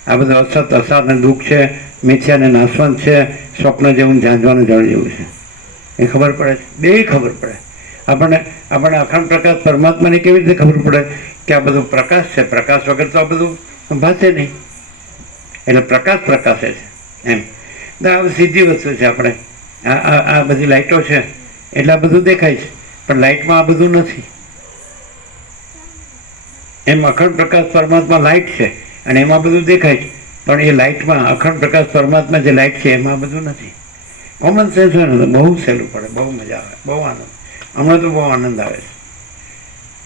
આ બધું અસત અસાર ને દુઃખ છે, મિથ્યા ને નાશવંત છે, સ્વપ્ન જેવું ઝાંઝવાનું જળ જેવું છે, એ ખબર પડે છે. બે ખબર પડે આપણને અખંડ પ્રકાશ પરમાત્માની કેવી રીતે ખબર પડે કે આ બધું પ્રકાશ છે, પ્રકાશ વગર તો આ બધું ભાશે નહીં, એટલે પ્રકાશ પ્રકાશે છે એમ. આ સીધી વસ્તુ છે. આપણે આ બધી લાઇટો છે એટલે આ બધું દેખાય છે, પણ લાઇટમાં આ બધું નથી. એમ અખંડ પ્રકાશ પરમાત્મા લાઇટ છે અને એમાં બધું દેખાય છે, પણ એ લાઇટમાં અખંડ પ્રકાશ પરમાત્મા જે લાઇટ છે એમાં બધું નથી. કોમન સેન્સ હોય ને તો બહુ સહેલું પડે, બહુ મજા આવે, બહુ આનંદ. હમણાં તો બહુ આનંદ આવે છે.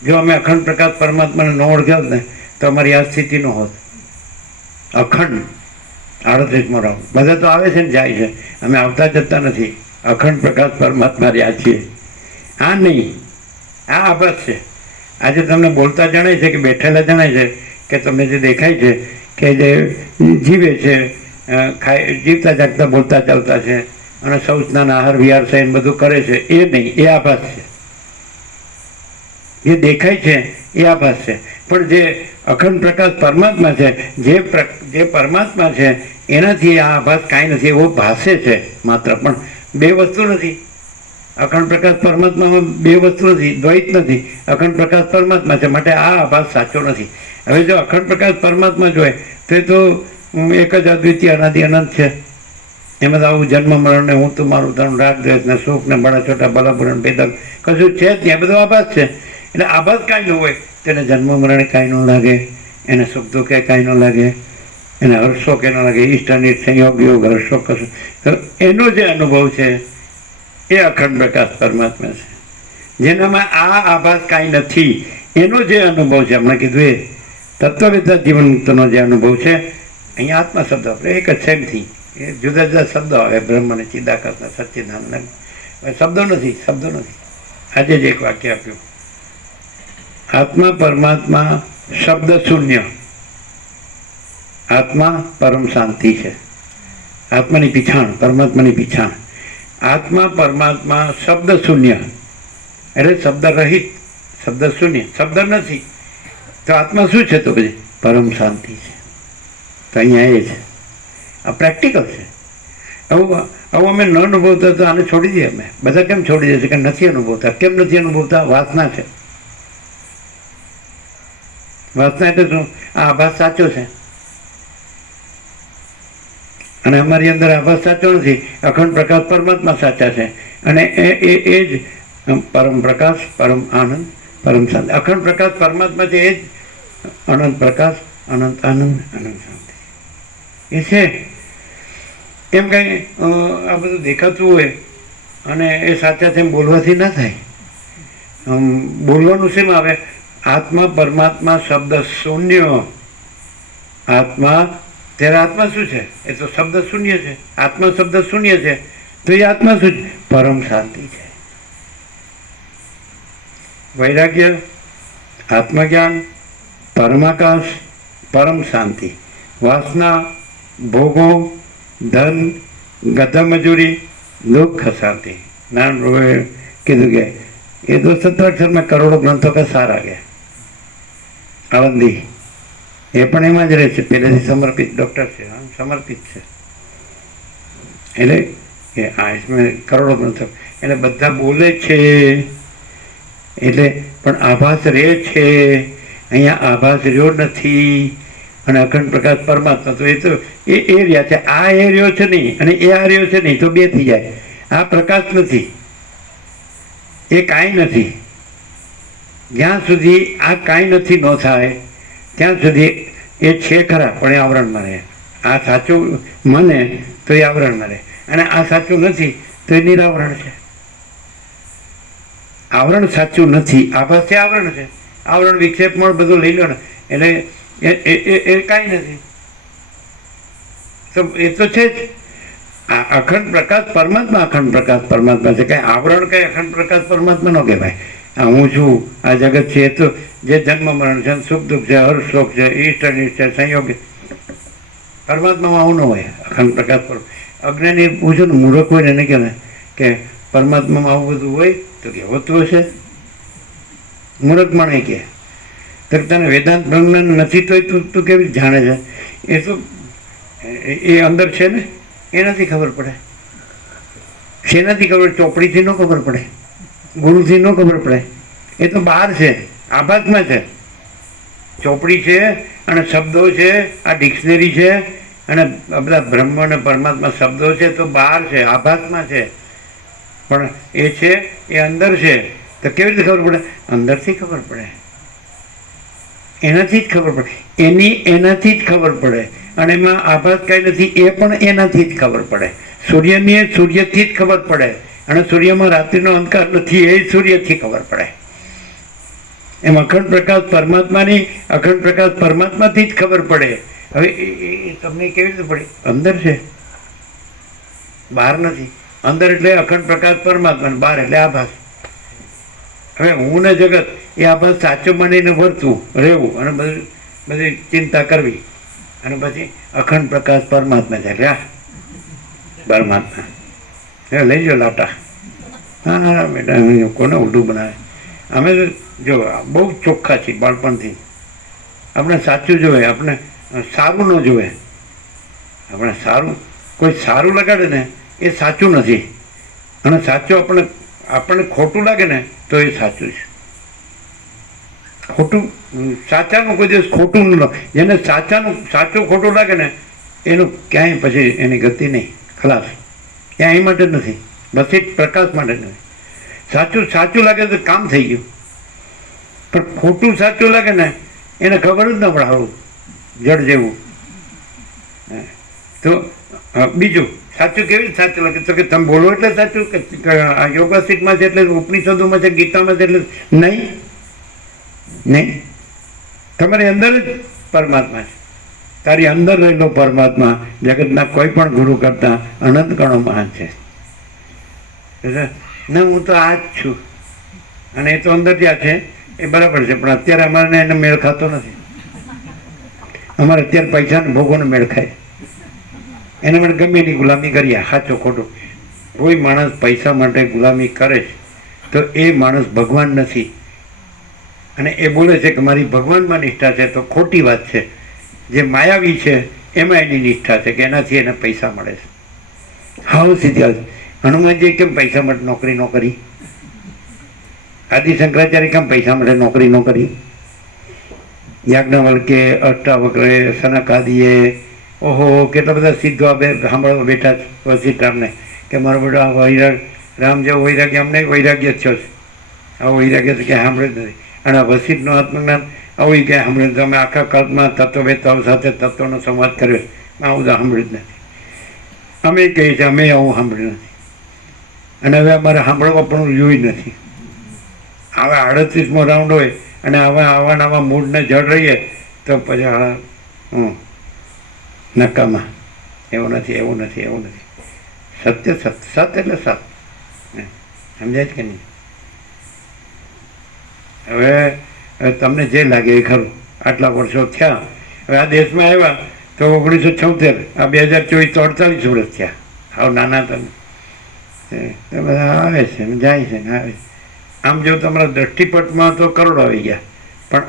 જો અમે અખંડ પ્રકાશ પરમાત્માને ન ઓળખ્યા હોત ને તો અમારી આ સ્થિતિ ન હોત. અખંડ 38મો રાઉન્ડ બધા તો આવે છે ને જાય છે, અમે આવતા જતા નથી. અખંડ પ્રકાશ પરમાત્મા રહ્યા છીએ. આ નહીં, આ આભાસ છે. આજે તમને બોલતા જણાય છે કે બેઠેલા જણાય છે કે તમને જે દેખાય છે કે જે જીવે છે, જીવતા જાગતા બોલતા ચાલતા છે અને શૌચના આહાર વિહાર સહિત બધું કરે છે, એ નહીં, એ આભાસ છે. જે દેખાય છે એ આભાસ છે. પણ જે અખંડ પ્રકાશ પરમાત્મા છે, જે પરમાત્મા છે એનાથી આ આભાસ કાંઈ નથી, એવો ભાસે છે માત્ર. પણ બે વસ્તુ નથી. અખંડ પ્રકાશ પરમાત્મામાં બે વસ્તુ નથી, દ્વૈત નથી. અખંડ પ્રકાશ પરમાત્મા છે, માટે આ આભાસ સાચો નથી. હવે જો અખંડ પ્રકાશ પરમાત્મા જોઈએ તો એ તો એક જ અદ્વિતીય અનાદિ અનંત છે. એમાં તો આવું જન્મ મરણ ને હું તું મારું તણ રાગ દ્વેષ ને સુખ ને બડા છોટા બલાપુરણ ભેદક કશું છે જ નહીં. બધું આભાસ છે. એટલે આભાસ કાંઈ ન હોય તેને જન્મ મરણે કાંઈ ન લાગે, એને સુખ દુઃખે કાંઈ ન લાગે, એને હર્ષો કે ન લાગે, ઈષ્ટ અનિષ્ટ સંયોગ યોગ હર્ષો કશું. તો એનો જે અનુભવ છે એ અખંડ પ્રકાશ પરમાત્મા છે. જેનામાં આ આભાસ કાંઈ નથી એનો જે અનુભવ છે, હમણાં કીધું એ તત્વવેદા જીવન મુક્તનો જે અનુભવ છે. અહીંયા આત્મા શબ્દ આપણે એક જ સેમથી એ જુદા જુદા શબ્દો આવે, બ્રહ્મ ને ચિદાકાશ સચ્ચિદાનંદ શબ્દો નથી. આજે જ એક વાક્ય આપ્યું, આત્મા પરમાત્મા શબ્દ શૂન્ય, આત્મા પરમ શાંતિ છે. આત્માની પીછાણ, પરમાત્માની પીછાણ. આત્મા પરમાત્મા શબ્દ શૂન્ય એટલે શબ્દ રહિત, શબ્દ શૂન્ય, શબ્દ નથી. તો આત્મા શું છે? તો પછી પરમ શાંતિ છે. તો અહીંયા એ છે, આ પ્રેક્ટિકલ છે. આવું અમે ન અનુભવતા તો આને છોડી દઈએ. અમે બધા કેમ છોડી દે છે કે નથી અનુભવતા? કેમ નથી અનુભવતા? વાસના છે. વાસના એટલે શું? આ આભાસ સાચો છે અને અમારી અંદર આભાસ સાચો નથી. અખંડ પ્રકાશ પરમાત્મા સાચા છે અને એ જ પરમ પ્રકાશ, પરમ આનંદ, પરમ શાંતિ. અખંડ પ્રકાશ પરમાત્મા છે, એ જ અનંત પ્રકાશ, અનંત આનંદ, અનંત શાંતિ એ છે. એમ કંઈ આ બધું દેખાતું હોય અને એ સાચા છે એમ બોલવાથી ના થાય. બોલવાનું શેમાં આવે? આત્મા પરમાત્મા શબ્દ શૂન્ય. આત્મા, ત્યારે આત્મા શું છે? એ તો શબ્દ શૂન્ય છે. આત્મા શબ્દ શૂન્ય છે તો એ આત્મા શું છે? પરમ શાંતિ છે. વૈરાગ્ય, આત્મજ્ઞાન, પરમાકાશ, પરમ શાંતિ. વાસના, ભોગો, ધન, ગધા મજૂરી, દુઃખ શાંતિ. નારાયણ પ્રભુએ કીધું કે એ તો 17 અક્ષરમાં કરોડો ગ્રંથો કે સારા ગયા. આળંદી એ પણ એમાં જ રહે છે, પહેલેથી સમર્પિત ડૉક્ટર છે, સમર્પિત છે. એટલે કે કરોડો ગ્રંથો એટલે બધા બોલે છે. એટલે પણ આભાસ રહે છે. અહીંયા આભાસ રહ્યો નથી અને અખંડ પ્રકાશ પરમાત્મા તો એ રહ્યા છે. આ એ રહ્યો છે નહીં અને એ આ રહ્યો છે નહીં, તો બે થઈ જાય. આ પ્રકાશ નથી, એ કાંઈ નથી. જ્યાં સુધી આ કાંઈ નથી ન થાય ત્યાં સુધી એ છે ખરા, પણ એ આવરણમાં રહે. આ સાચું મને તો એ આવરણમાં રહે. અને આ સાચું નથી તો એ નિરાવરણ છે. આવરણ સાચું નથી, આભાસ છે, આવરણ છે. આવરણ વિક્ષેપમાં બધું લઈ લો ને એટલે એ કાંઈ નથી. તો એ તો છે જ. આ અખંડ પ્રકાશ પરમાત્મા, અખંડ પ્રકાશ પરમાત્મા છે. કાંઈ આવરણ કાંઈ અખંડ પ્રકાશ પરમાત્મા ન કહેવાય. આ હું છું, આ જગત છે, એ તો જે જન્મ મરણ છે, સુખ દુઃખ છે, હર્ષ શોક છે, ઈષ્ટ અનિષ્ટ છે, સંયોગ, પરમાત્મામાં આવું ન હોય. અખંડ પ્રકાશ પર અજ્ઞાની પૂછો ને, મૂર્ખ હોય ને એને કહેવાય કે પરમાત્મામાં આવું બધું હોય તો કે હોતું હશે. મૂર્ખ માણે કે તને વેદાંત બ્રહ્મજ્ઞાન નથી તો તું કેવી રીતે જાણે છે? એ તો એ અંદર છે ને, એનાથી ખબર પડે. શેનાથી ખબર? ચોપડીથી ન ખબર પડે, ગુરુથી ન ખબર પડે. એ તો બહાર છે, આભાસમાં છે. ચોપડી છે અને શબ્દો છે, આ ડિક્શનરી છે અને બધા બ્રહ્મ અને પરમાત્મા શબ્દો છે તો બહાર છે, આભાસમાં છે. પણ એ છે, એ અંદર છે. તો કેવી રીતે ખબર પડે? અંદરથી ખબર પડે, એનાથી જ ખબર પડે. એનાથી જ ખબર પડે. અને એમાં આભાસ કાંઈ નથી, એ પણ એનાથી જ ખબર પડે. સૂર્યની એ સૂર્યથી જ ખબર પડે. અને સૂર્યમાં રાત્રિનો અંધકાર નથી, એ સૂર્યથી ખબર પડે. એમ અખંડ પ્રકાશ પરમાત્માની, અખંડ પ્રકાશ પરમાત્માથી જ ખબર પડે. હવે એ તમને કેવી રીતે પડે? અંદર છે, બહાર નથી. અંદર એટલે અખંડ પ્રકાશ પરમાત્મા, બહાર એટલે આભાસ. હવે હું ને જગત એ આભાસ સાચો માનીને વર્તવું, રહેવું અને બધી ચિંતા કરવી. અને પછી અખંડ પ્રકાશ પરમાત્મા છે એટલે પરમાત્મા. એ લઈ જાઓ લાટા. હા બેટા, અમે કોને ઉલટું બનાવે? અમે તો જો બહુ ચોખ્ખા છીએ બાળપણથી. આપણે સાચું જોવે, આપણે સારું ન જોવે. આપણે સારું, કોઈ સારું લગાડે ને એ સાચું નથી. અને સાચું આપણને ખોટું લાગે ને તો એ સાચું છે. ખોટું સાચાનું કોઈ દિવસ ખોટું ન લાગે. જેને સાચું ખોટું લાગે ને એનું ક્યાંય પછી એની ગતિ નહીં, ખલાસ. ક્યાંય એ માટે નથી, બસ એ પ્રકાશ માટે નથી. સાચું લાગે તો કામ થઈ ગયું. પણ ખોટું સાચું લાગે ને એને ખબર જ ન પડે, આવું જડ જેવું. તો બીજું સાચું કેવી રીતે સાચું લાગે? તો કે તમે બોલો એટલે સાચું, કે યોગાસિકમાં છે એટલે ઉપનિષદોમાં છે, ગીતામાં છે એટલે નહીં. તમારી અંદર જ પરમાત્મા છે. તારી અંદર રહેલો પરમાત્મા જગતના કોઈ પણ ગુરુ કરતા અનંત ગણો મહાન છે. ના, હું તો આ જ છું અને એ તો અંદર જ્યાં છે એ બરાબર છે. પણ અત્યારે અમારે એને મેળ ખાતો નથી. અમારે અત્યારે પૈસાને ભોગોને મેળ ખાય. એને માટે ગમે એની ગુલામી કરીએ, સાચો ખોટું. કોઈ માણસ પૈસા માટે ગુલામી કરે છે તો એ માણસ ભગવાન નથી. અને એ બોલે છે કે મારી ભગવાનમાં નિષ્ઠા છે, તો ખોટી વાત છે. જે માયાવી છે એમાં એની નિષ્ઠા છે કે એનાથી એને પૈસા મળે છે. હાવ સીધી વાત. હનુમાનજી કેમ પૈસા માટે નોકરી ન કરી? આદિ શંકરાચાર્ય કેમ પૈસા માટે નોકરી ન કરી? યાજ્ઞવલ્કે, અષ્ટાવક્રે, સનકાદિએ, ઓહો કેટલા બધા સિદ્ધો સાંભળવા બેઠા છે વશિષ્ઠરામને કે મારો બેટા વૈરાગ, રામ જેવો વૈરાગ્ય અમને વૈરાગ્ય થયો છે. આવો વૈરાગ્ય તો ક્યાંય સાંભળે જ નથી. અને આ વશિષ્ઠનું આત્મજ્ઞાન આવું ક્યાંય સાંભળે નથી. અમે આખા કલ્પમાં તત્વવેતાઓ સાથે તત્વનો સંવાદ કર્યો, આવું તો સાંભળ્યું જ નથી. અમે કહીએ છીએ અમે આવું સાંભળ્યું નથી. અને હવે અમારે સાંભળવા પણ જોઈ નથી. આવા 38મો રાઉન્ડ હોય અને આવા મૂડને જડ રહીએ તો પછી નકામાં. એવું નથી, એવું નથી, એવું નથી. સત્ય સત એટલે સત. સમજાય કે નહીં? હવે તમને જે લાગે એ ખરું. આટલા વર્ષો થયા. હવે આ દેશમાં આવ્યા તો 1976, આ 2024 તો 48 વર્ષ થયા. આવ નાના તમે બધા આવે છે જાય છે ને આવે છે. આમ જો તમારા દ્રષ્ટિપટમાં તો કરોડો આવી ગયા, પણ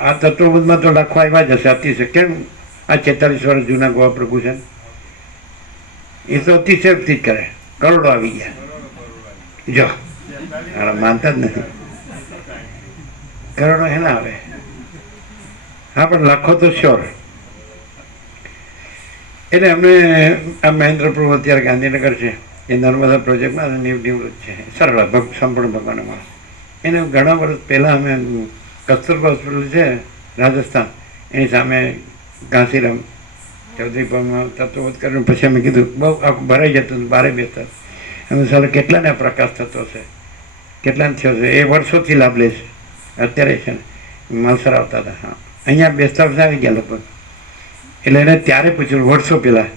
આ તત્વબોધમાં તો લાખો આવ્યા જ હશે. અતિશય કેમ? આ 46 વર્ષ જૂના ગોવા પ્રભુ છે એ તો અતિશયોક્તિ જ કરે. કરોડો આવી ગયા. જો માનતા જ નથી. કરોડો એના આવે. હા, પણ લાખો તો શ્યોર. એટલે અમને આ મહેન્દ્ર પ્રભુ અત્યારે ગાંધીનગર છે, એ નર્મદા પ્રોજેક્ટમાં નિવૃત્ત છે. સરળ સંપૂર્ણ ભગવાન માણસ. એને ઘણા વર્ષ પહેલાં અમે કસ્તુરબા હોસ્પિટલ છે રાજસ્થાન, એની સામે ઘાંસીરામ ચૌધરી ભવનમાં તત્વબોધ કરીને પછી અમે કીધું બહુ આખું ભરાઈ જતું હતું, બારે બેસતા અમે સાલે કેટલાને પ્રકાશ થતો છે, કેટલાને થયો છે. એ વર્ષોથી લાભ લે છે. અત્યારે છે ને માલસર આવતા હતા, હા અહીંયા બેસતા વર્ષ આવી ગયા લગભગ. એટલે એને ત્યારે પૂછ્યું વર્ષો પહેલાં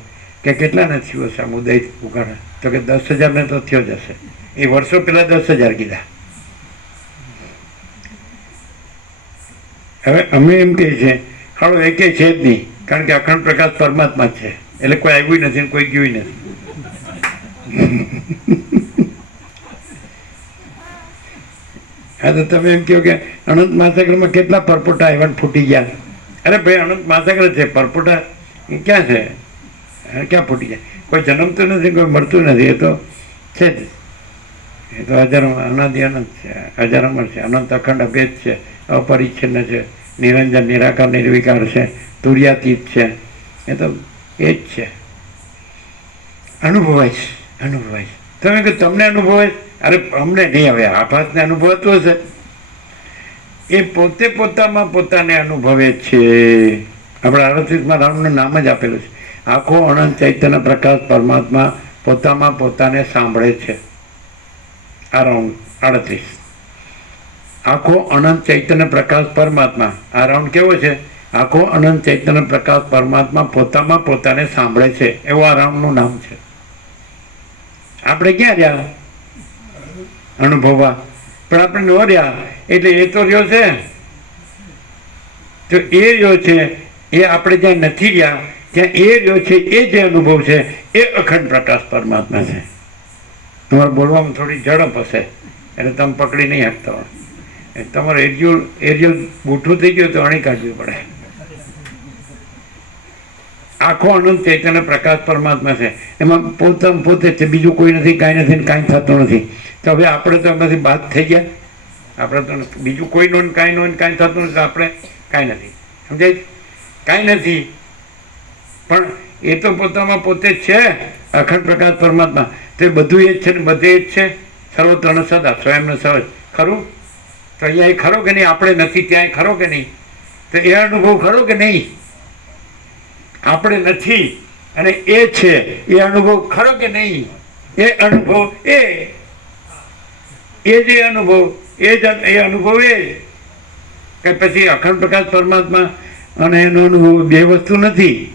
કે કેટલાને થયું હશે આમ ઉદય ઉગાડા, તો કે 10,000ને તો થયો જ હશે. એ વર્ષો પહેલાં 10,000 કીધા. હવે અમે એમ કહીએ છીએ હાલો એ કે છે જ નહીં, કારણ કે અખંડ પ્રકાશ પરમાત્મા જ છે, એટલે કોઈ આવ્યું નથી ને કોઈ ગયું નથી. હા તો તમે એમ કહો કે અનંત મહાસાગરમાં કેટલા પરપોટા આવ્યા ને ફૂટી ગયા. અરે ભાઈ અનંત મહાસાગર છે, પરપોટા ક્યાં છે, ક્યાં ફૂટી જાય? કોઈ જન્મતું નથી, કોઈ મળતું નથી, એ તો છે જ. એ તો હજારો અનાદિ અનંત છે, હજાર અમર છે, અનંત અખંડ અભેદ છે, અપરિચ્છિન્ન છે, નિરંજન નિરાકાર નિર્વિકાર છે, તુર્યાતીત છે. એ તો એ જ છે. અનુભવાય છે, અનુભવાય છે. તમે કે તમને અનુભવાય? અરે અમને નહીં. હવે આભાસને અનુભવાતું હશે, એ પોતે પોતામાં પોતાને અનુભવે છે. આપણા 38માં રાઉન્ડનું નામ જ આપેલું છે, આખો અનંત ચૈતન્ય પ્રકાશ પરમાત્મા પોતામાં પોતાને સાંભળે છે. આ રાઉન્ડ 38 આખો અનંત ચૈતન્ય પ્રકાશ પરમાત્મા. આ રાઉન્ડ કેવો છે? આખો અનંત ચૈતન્ય પ્રકાશ પરમાત્મા પોતામાં પોતાને સાંભળે છે, એવું આ રાઉન્ડનું નામ છે. આપણે ક્યાં રહ્યા અનુભવવા? પણ આપણે ન રહ્યા, એટલે એ તો રહ્યો છે. તો એ રહ્યો છે, એ આપણે જ્યાં નથી રહ્યા ત્યાં એ રહ્યો છે, એ જે અનુભવ છે એ અખંડ પ્રકાશ પરમાત્મા છે. તમારે બોલવામાં થોડી ઝડપ હશે એટલે તમે પકડી નહીં શકતા હોય. તમારે એરિયલ બૂઠું થઈ ગયું તો અણી કાઢવી પડે. આખો અનંત ચૈતન્ય પ્રકાશ પરમાત્મા છે, એમાં પોતે છે, બીજું કોઈ નથી, કાંઈ નથી, કાંઈ થતું નથી. તો હવે આપણે તો એમાંથી બાદ થઈ ગયા. આપણે તો બીજું કોઈ નો કાંઈ નો કાંઈ થતું નથી, આપણે કાંઈ નથી. સમજાય? કાંઈ નથી, પણ એ તો પોતામાં પોતે જ છે, અખંડ પ્રકાશ પરમાત્મા. તો એ બધું એ જ છે ને બધે એ જ છે, સર્વત્ર ને સદા, સ્વયંને સહજ. ખરું? તો અહીંયા એ ખરો કે નહીં? આપણે નથી ત્યાં ખરો કે નહીં? તો એ અનુભવ ખરો કે નહીં? આપણે નથી અને એ છે, એ અનુભવ ખરો કે નહીં? એ અનુભવ એ જે અનુભવ એ અનુભવ એ કે પછી અખંડ પ્રકાશ પરમાત્મા અને એનો અનુભવ બે વસ્તુ નથી.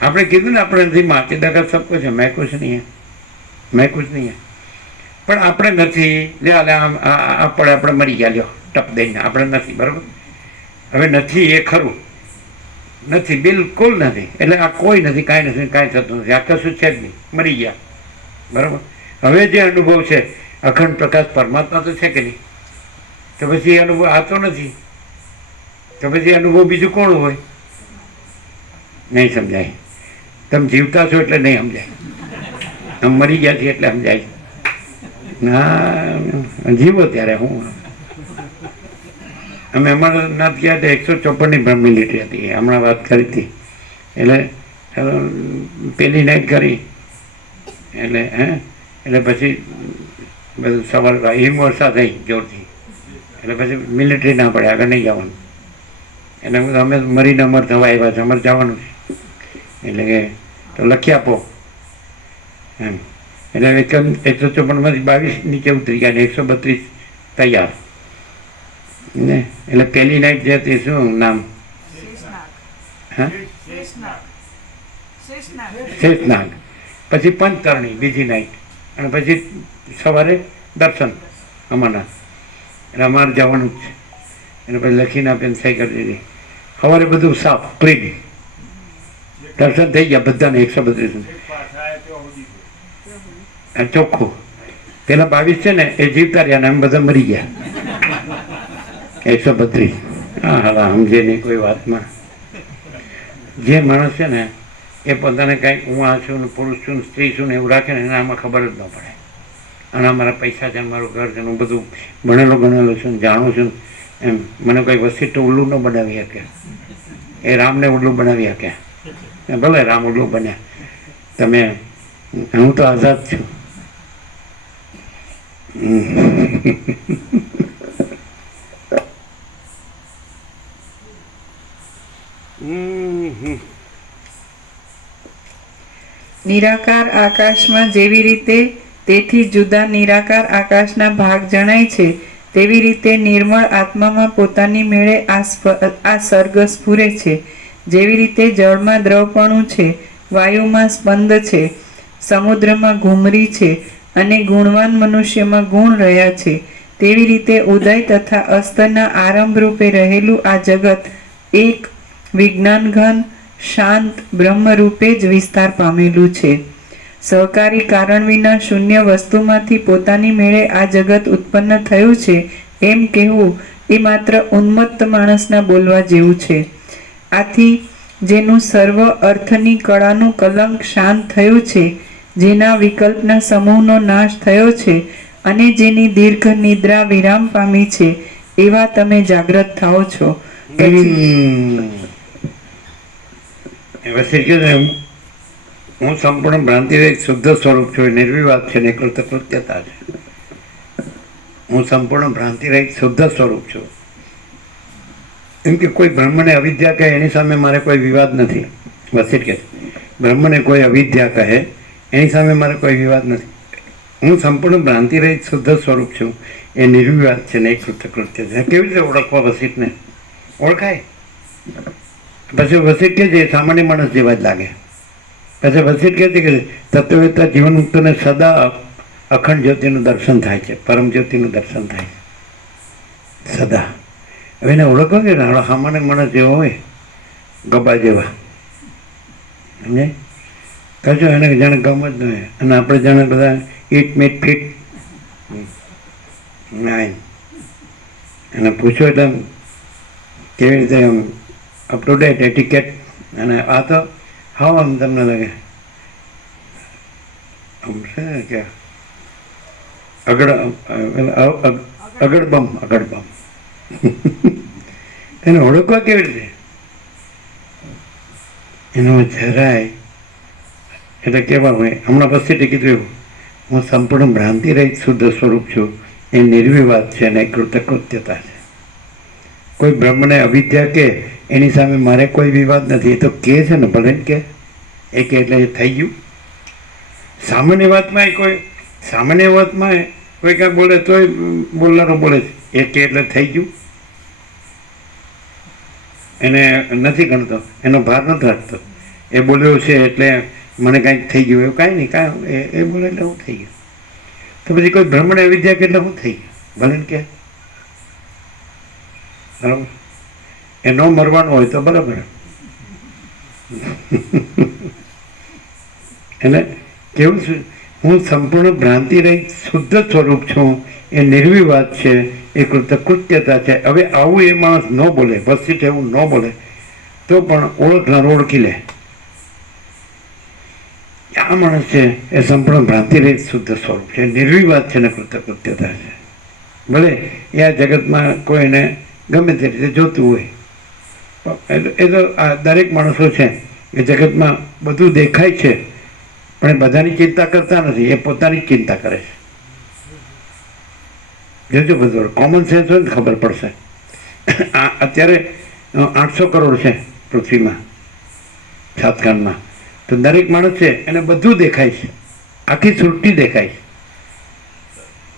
આપણે કીધું ને આપણે નથી, માતે દગા સબકો છે, મેં કુછ નહીં, મેં કુછ નહીં. પણ આપણે નથી. આપણે મરી ગયા, લ્યો ટપ દઈને આપણે નથી. બરાબર? હવે નથી એ ખરું નથી, બિલકુલ નથી. એટલે આ કોઈ નથી, કાંઈ નથી, કાંઈ થતું નથી, આ કશું છે જ નહીં, મરી ગયા. બરાબર? હવે જે અનુભવ છે અખંડ પ્રકાશ પરમાત્મા તો છે કે નહીં? તો પછી એ અનુભવ આ તો નથી. તો પછી અનુભવ બીજું કોણ હોય? નહીં સમજાય. તમે જીવતા છો એટલે નહીં સમજાય, આમ મરી ગયા છે એટલે સમજાય. ના, જીવો ત્યારે હું. અમે અમારા નાથ ગયા હતા 154ની બ્રહ્મ મિલિટરી હતી, હમણાં વાત કરી હતી. એટલે પેલી નાઇટ કરી એટલે પછી બધું સવાર હિમવર્ષા થઈ જોરથી, એટલે પછી મિલિટરી ના પડે, આગળ નહીં જવાનું. એટલે અમે મરીને અમર થવા આવ્યા છે, અમારે જવાનું છે. એટલે કે તો લખી આપો એમ. એટલે 154માંથી 22 નીચે ઉતરી ગયા ને 132 તૈયાર ને. એટલે પહેલી નાઇટ જે હતી શું નામ? હા, શેષનાગ. પછી પંચતરણી બીજી નાઇટ, અને પછી સવારે દર્શન અમરનાથ. એટલે અમારે જવાનું જ છે. એટલે પછી લખીને આપીને સહી કરી દીધી. સવારે બધું સાફ ક્લીન, દર્શન થઈ ગયા બધાને 132 ચોખ્ખું. પેલા 22 છે ને એ જીવતા રહ્યા ને એમ બધા મરી ગયા. 132. હા હા, સમજે નહીં કોઈ વાતમાં. જે માણસ છે ને એ પોતાને કાંઈક હું આ છું ને પુરુષ છું ને સ્ત્રી છું ને એવું રાખે ને એને આમાં ખબર જ ન પડે. અને મારા પૈસા છે, મારું ઘર છે, હું બધું ભણેલો ગણેલો છું ને જાણું છું એમ. મને કોઈ વસ્તુ ઉલ્લું ન બનાવી શકે. એ રામને ઉલ્લું બનાવી શકે. ભલે રામ ઉલ્લું બન્યા. તમે, હું તો આઝાદ છું. નિરાકાર આકાશમાં જેવી રીતે તેથી જુદા નિરાકાર આકાશના ભાગ જણાય છે, તેવી રીતે નિર્મળ આત્મામાં પોતાની મેળે આ સર્ગ સ્ફુરે છે. જેવી રીતે જળમાં દ્રવપણું છે, વાયુમાં સ્પંદ છે, સમુદ્રમાં ઘૂમરી છે અને ગુણવાન મનુષ્યમાં ગુણ રહ્યા છે, તેવી રીતે ઉદય તથા અસ્તના આરંભ રૂપે રહેલું આ જગત એક વિજ્ઞાનઘન શાંત બ્રહ્મ રૂપે જ વિસ્તાર પામેલું છે. સહકારી કારણ વિના શૂન્ય વસ્તુમાંથી પોતાની મેળે આ જગત ઉત્પન્ન થયું છે એમ કહેવું એ માત્ર ઉન્મત્ત માણસના બોલવા જેવું છે. આથી જેનું સર્વ અર્થની કળાનું કલંક શાંત થયું છે, જેના વિકલ્પના સમૂહનો નાશ થયો છે અને જેની દીર્ઘ નિદ્રા વિરામ પામી છે, એવા તમે જાગ્રત થાઓ છો. હું સંપૂર્ણ ભ્રાંતિ રહિત શુદ્ધ સ્વરૂપ છું, નિર્વિવાદ છે ને કૃતકૃત્યતા છે. હું સંપૂર્ણ ભ્રાંતિ રહિત શુદ્ધ સ્વરૂપ છું. એમ કે કોઈ બ્રહ્મને અવિદ્યા કહે એની સામે મારે કોઈ વિવાદ નથી. વસીર કે બ્રહ્મને કોઈ અવિદ્યા કહે એની સામે મારે કોઈ વિવાદ નથી. હું સંપૂર્ણ ભ્રાંતિ રહિત શુદ્ધ સ્વરૂપ છું, એ નિર્વિવાદ છે ને એ કૃતકૃત્ય છે. કેવી રીતે ઓળખવા વસીટને? ઓળખાય. પછી વસીટ કે છે સામાન્ય માણસ જેવા જ લાગે. પછી વસીટ કહે છે કે તત્વવેત્તા જીવન મુક્તને સદા અખંડ જ્યોતિનું દર્શન થાય છે, પરમ જ્યોતિનું દર્શન થાય છે સદા. હવે એને ઓળખો કે સામાન્ય માણસ જેવો હોય, ગબા જેવા, સમજે કશું એને જાણે ગમ જ ન હોય. અને આપણે જાણે બધા ઈટ મીટ ફીટ નાય એને પૂછો એટલે કેવી રીતે આમ અપ ટુ ડેટ એટિકેટ. અને આ તો હાવ આમ તમને લાગે આમ છે કે અગડબમ એને ઓળખવા કેવી રીતે? એનો જરાય એટલે કેવા હોય. હમણાં પછી કીધું એવું, હું સંપૂર્ણ ભ્રાંતિ રહિત શુદ્ધ સ્વરૂપ છું, એ નિર્વિવાદ છે અને કૃતકૃત્યતા છે. કોઈ બ્રહ્મને અવિદ્યા કે એની સામે મારે કોઈ વિવાદ નથી. એ તો કે છે ને, ભલે કે એ કે એટલે એ થઈ ગયું. સામાન્ય વાતમાં કોઈ કાંઈ બોલે તોય બોલનારો બોલે છે, એ કે એટલે થઈ ગયું. એને નથી ગણતો, એનો ભાર નથી રાખતો. એ બોલ્યો છે એટલે મને કાંઈક થઈ ગયું, એવું કાંઈ નહીં. કાંઈ એ બોલે એટલે હું થઈ ગયું. તો પછી કોઈ બ્રહ્મણે અવિદ્યા કે એટલે હું થઈ ગયું, ભલે કે બરાબર. એ ન મરવાનું હોય તો બરાબર. એટલે કેવું છે, હું સંપૂર્ણ ભ્રાંતિ રહિત શુદ્ધ સ્વરૂપ છું, એ નિર્વિવાદ છે, એ કૃતકૃત્યતા છે. હવે આવું એ માણસ ન બોલે, વસ્તી એવું ન બોલે તો પણ ઓળખનાર ઓળખી લે આ માણસ છે એ સંપૂર્ણ ભ્રાંતિ રહિત શુદ્ધ સ્વરૂપ છે, નિર્વિવાદ છે ને કૃતકૃત્યતા છે. ભલે એ આ જગતમાં કોઈને ગમે તે રીતે જોતું હોય, એ તો આ દરેક માણસો છે એ જગતમાં બધું દેખાય છે પણ એ બધાની ચિંતા કરતા નથી, એ પોતાની જ ચિંતા કરે છે. જોજો બધું કોમન સેન્સ હોય ને ખબર પડશે. અત્યારે 800 કરોડ છે પૃથ્વીમાં, સાતકાંડમાં. તો દરેક માણસ છે એને બધું દેખાય છે, આખી સૃષ્ટિ દેખાય છે,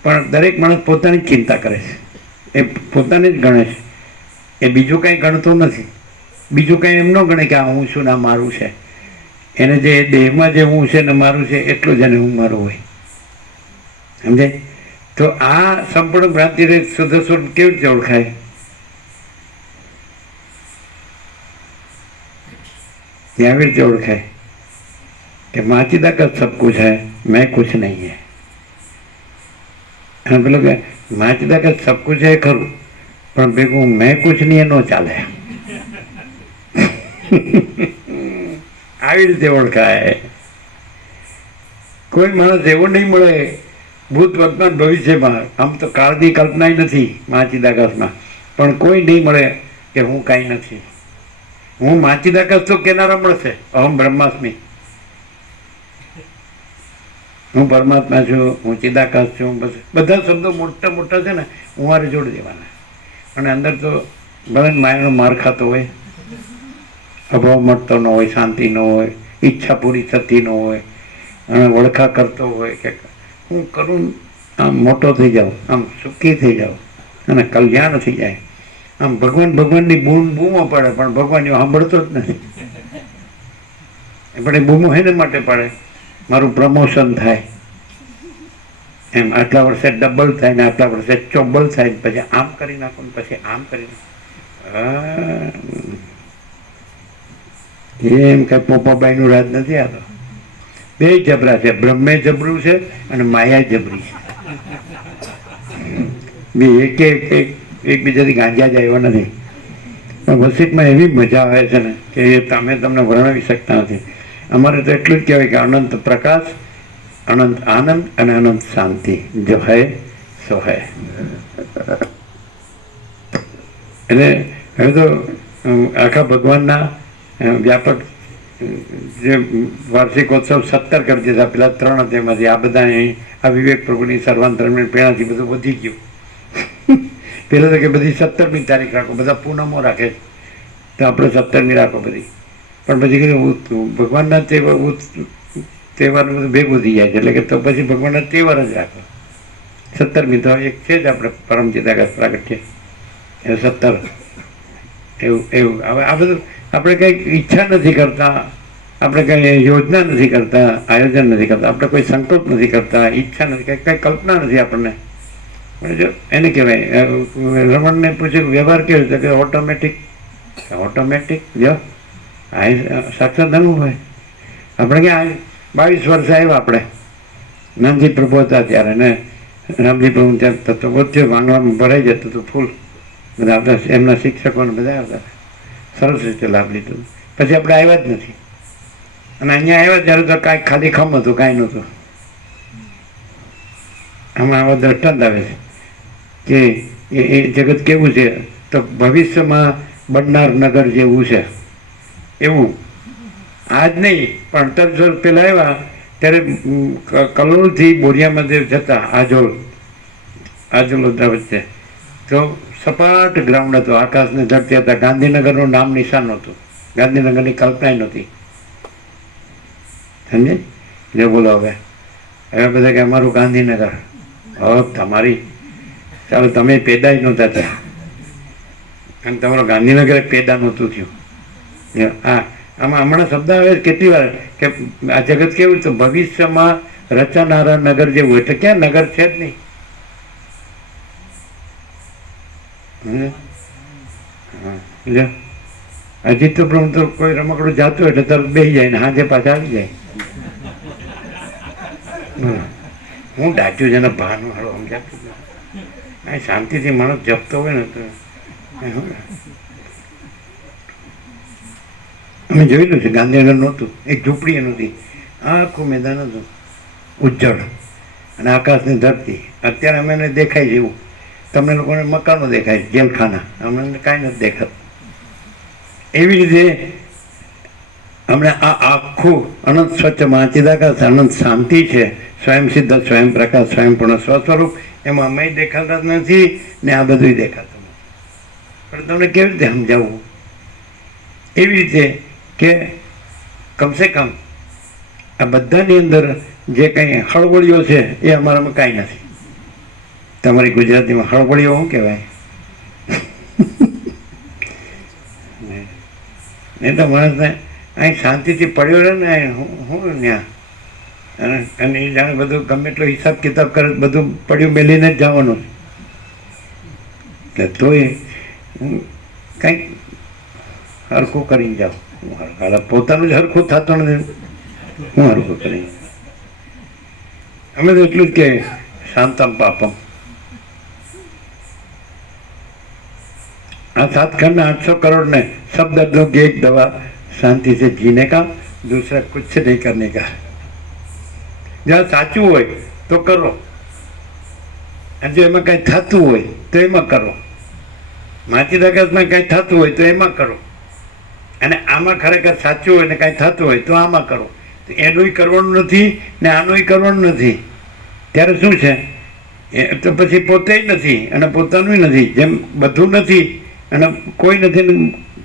પણ દરેક માણસ પોતાની જ ચિંતા કરે છે, એ પોતાને જ ગણે છે, એ બીજું કાંઈ ગણતો નથી. બીજું કાંઈ એમ ન ગણે કે આ હું છું ને મારું છે. એને જે દેહમાં જે હું છે ને મારું છે એટલું જ એને હું મારું હોય, સમજાય? તો આ સંપૂર્ણ ભ્રાંતિ શુદ્ધ સ્વરૂપ કેવી રીતે ઓળખાય? આવી રીતે ઓળખાય કે માચીદા કા સબ કુછ હૈ, મેં કુછ નહીં હૈ. અને પેલું કે માચીદા કા સબ કુછ હૈ ખરું, પણ ભેગું મેં કુછ નહીં એ ન ચાલે. આવી રીતે ઓળખાય. કોઈ માણસ એવો નહીં મળે ભૂત વર્તમાન ભવિષ્યમાં, આમ તો કાળની કલ્પના નથી માચીદાકાશમાં, પણ કોઈ નહીં મળે કે હું કાંઈ નથી. હું માચીદાકાશ તો કેનારા મળશે, અહમ બ્રહ્માસ્મિ, હું પરમાત્મા છું, હું ચિદાકાશ છું. બસ બધા શબ્દો મોટા મોટા છે ને હું મારે જોડી દેવાના. અને અંદર તો ભલે માયાનો માર ખાતો હોય, અભાવ મળતો ન હોય, શાંતિ ન હોય, ઈચ્છા પૂરી થતી ન હોય, અને વળખા કરતો હોય કે હું કરું આમ મોટો થઈ જાઉં, આમ સુખી થઈ જાઉં અને કલ્યાણ થઈ જાય. આમ ભગવાનની બૂમો પાડે પણ ભગવાન એવું સાંભળતો જ નથી. પણ એ બૂમો એને માટે પાડે મારું પ્રમોશન થાય એમ, આટલા વર્ષે ડબલ થાય ને આટલા વર્ષે ચોબલ થાય, પછી આમ કરી નાખો ને પછી આમ કરી નાખો. એમ કઈ પોપાબાઈનું રાજ નથી. આ તો બે જબરા છે, બ્રહ્મે જબરું છે અને માયા જબરી છે. બે એકબીજાથી ગાંજા જાય એવા નથી. પણ વસિકમાં એવી મજા આવે છે ને કે એ તમે તમને વર્ણવી શકતા નથી. અમારે તો એટલું જ કહેવાય કે અનંત પ્રકાશ, અનંત આનંદ અને અનંત શાંતિ, જો હૈ સો હૈ. એટલે હવે તો આખા ભગવાનના વ્યાપક જે વાર્ષિકોત્સવ 17 કરી દીધા, પેલા 3 હતા એમાંથી આ બધા આ વિવેક પ્રભુની સર્વાંતરમની પ્રેરણાથી બધું વધી ગયું. પહેલાં તો કે બધી 17મી તારીખ રાખો, બધા પૂનમો રાખે છે, તો આપણે 17મી રાખો બધી. પણ પછી કીધું ભગવાનના તહેવાર બધું ભેગું થઈ જાય છે, એટલે કે તો પછી ભગવાનના તહેવાર જ રાખો. 17મી તો એક છે જ આપણે પરમચિદાકાશ પ્રાગટ્ય, એ 17 એવું. હવે આ બધું આપણે કંઈક ઈચ્છા નથી કરતા, આપણે કંઈ યોજના નથી કરતા, આયોજન નથી કરતા, આપણે કોઈ સંકલ્પ નથી કરતા, ઈચ્છા નથી, કંઈ કલ્પના નથી આપણને. જો એને કહેવાય, રમણને પૂછ્યું વ્યવહાર કેવો છે કે ઓટોમેટિક જો સાક્ષાત અનુભવ હોય. આપણે ક્યાં 22 વર્ષ આવ્યા આપણે, નાનજી પ્રભુ હતા ત્યારે, ને રામજી પ્રભુ ત્યાં તત્વ વધ્યો, વાંગવામાં ભરાઈ જતું હતું ફૂલ. બધા આવતા, એમના શિક્ષકોને બધા આવતા, સરસ રીતે લાભ લીધો. પછી આપણે આવ્યા જ નથી. અને અહીંયા આવ્યા ત્યારે તો કાંઈ ખાલી ખમ હતું, કાંઈ નહોતું. આમાં આવા દ્રષ્ટાંત આવે છે કે એ જગત કેવું છે, તો ભવિષ્યમાં બનનાર નગર જેવું છે એવું. આજ નહીં પણ 18 વર્ષ પહેલાં આવ્યા ત્યારે કલોલથી બોરિયામાં જતા આજોલ વચ્ચે તો સપાટ ગ્રાઉન્ડ હતું, આકાશને ધરતી હતા. ગાંધીનગરનું નામ નિશાન નહોતું, ગાંધીનગરની કલ્પના નહોતી. સમજે? જે બોલો હવે બધા કે અમારું ગાંધીનગર, હવે તમારી ચાલો તમે પેદા જ નહોતા થયા અને તમારું ગાંધીનગર પેદા નહોતું થયું. હા, આમાં હમણાં શબ્દ આવે કેટલી વાર કે આ જગત કેવું તો ભવિષ્યમાં રચાનારા નગર જેવું, એટલે ક્યાં નગર છે જ નહીં. હજી તો પ્રભુ તો કોઈ રમકડું જાતું એટલે તરત બેસી જાય ને હાજે પાછા આવી જાય. હું ડાચ્યું છે ને ભાન વાળો સમજાતું અહીં શાંતિથી માણસ જપતો હોય ને તો. અમે જોયેલું છે, ગાંધીનગર નહોતું, એક ઝૂંપડી નહોતી, આખું મેદાન હતું ઉજ્જળ અને આકાશની ધરતી. અત્યારે અમને દેખાય છે એવું, તમને લોકોને મકાનો દેખાય, જેલખાના, અમને કાંઈ નથી દેખાતું. એવી રીતે હમણાં આ આખું અનંત સ્વચ્છમાં ચિદાકાશ અનંત શાંતિ છે, સ્વયં સિદ્ધ, સ્વયં પ્રકાશ, સ્વયં પૂર્ણ સ્વસ્વરૂપ. એમાં અમે દેખાતા નથી ને આ બધું દેખાતું નથી. પણ તમને કેવી રીતે સમજાવવું? એવી રીતે કે કમસે કમ આ બધાની અંદર જે કંઈ હળવળીઓ છે એ અમારામાં કાંઈ નથી. તમારી ગુજરાતીમાં હળવળીઓ શું કહેવાય? નહીં તો માણસને અહીં શાંતિથી પડ્યો રહે ને હું ત્યાં, અને એ જાણે બધું ગમે એટલો હિસાબ કિતાબ કરે, બધું પડ્યું મેલીને જ જવાનું. એટલે તોય કંઈક હરખું કરીને જાઓ. પોતાનું જ હરખું થતું નથી, હું હરખું કરી. અમે તો એટલું જ કે શાંતમ પાપમ. આ 7 खंड 800 करोड़ ने सब दर्दों की एक दवा शांति से जीने का, दूसरा कुछ नहीं करने का. જ્યાં સાચું હોય તો કરો, અને જો એમાં કંઈ થતું હોય તો એમાં કરો. માચીદાકાશમાં કંઈ થતું હોય તો એમાં કરો, અને આમાં ખરેખર સાચું હોય ને કાંઈ થતું હોય તો આમાં કરો. તો એનુંય કરવાનું નથી ને આનુંય કરવાનું નથી. ત્યારે શું છે એ તો પછી પોતે જ નથી અને પોતાનું નથી. જેમ બધું નથી અને કોઈ નથી ને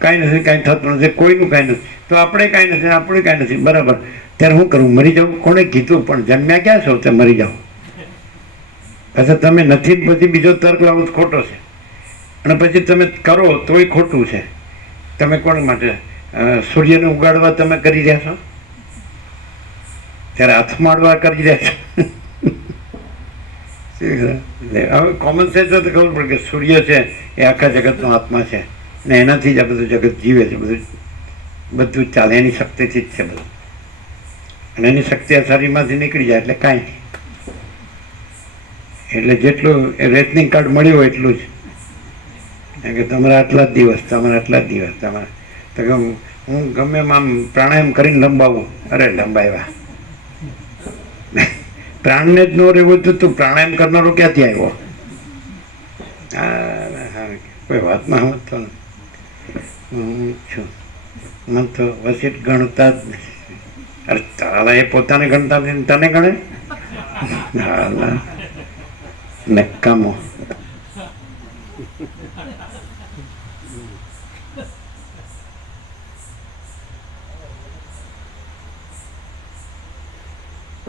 કાંઈ નથી, કાંઈ થતું નથી, કોઈનું કાંઈ નથી, તો આપણે કાંઈ નથી, આપણે કાંઈ નથી. બરાબર. ત્યારે શું કરું? મરી જાઉં? કોણે કીધું? પણ જન્મ્યા ક્યાં છો તે મરી જાઓ? પાછા તમે નથી પછી બીજો તર્ક લાવો તો ખોટો છે, અને પછી તમે કરો તોય ખોટું છે. તમે કોણ માટે સૂર્યને ઉગાડવા તમે કરી રહ્યા છો? ત્યારે હાથ મારવા કરી રહ્યા છો? હવે કોમન સેન્સ તો ખબર પડે કે સૂર્ય છે એ આખા જગતનો આત્મા છે, ને એનાથી જ આ બધું જગત જીવે છે, બધું ચાલે એની શક્તિથી જ છે બધું. અને એની શક્તિ આ શરીરમાંથી નીકળી જાય એટલે કાંઈ નહીં. એટલે જેટલું રેશનિંગ કાર્ડ મળ્યું હોય એટલું જ. કારણ કે તમારા આટલા જ દિવસ, તમારા આટલા જ દિવસ, તમારા તો કે હું ગમે એમ આમ પ્રાણાયામ કરીને લંબાવું, અરે લંબાવ્યા. પ્રાણને જ ન રહેવું તો તું પ્રાણાયામ કરનારો ક્યાંથી આવ્યો? હા, કોઈ વાતમાં સમજતો નથી. હું છું, મને તો વસીટ ગણતા જ નથી. અરે તારા એ પોતાને ગણતા નથી, તને ગણે? નકામો.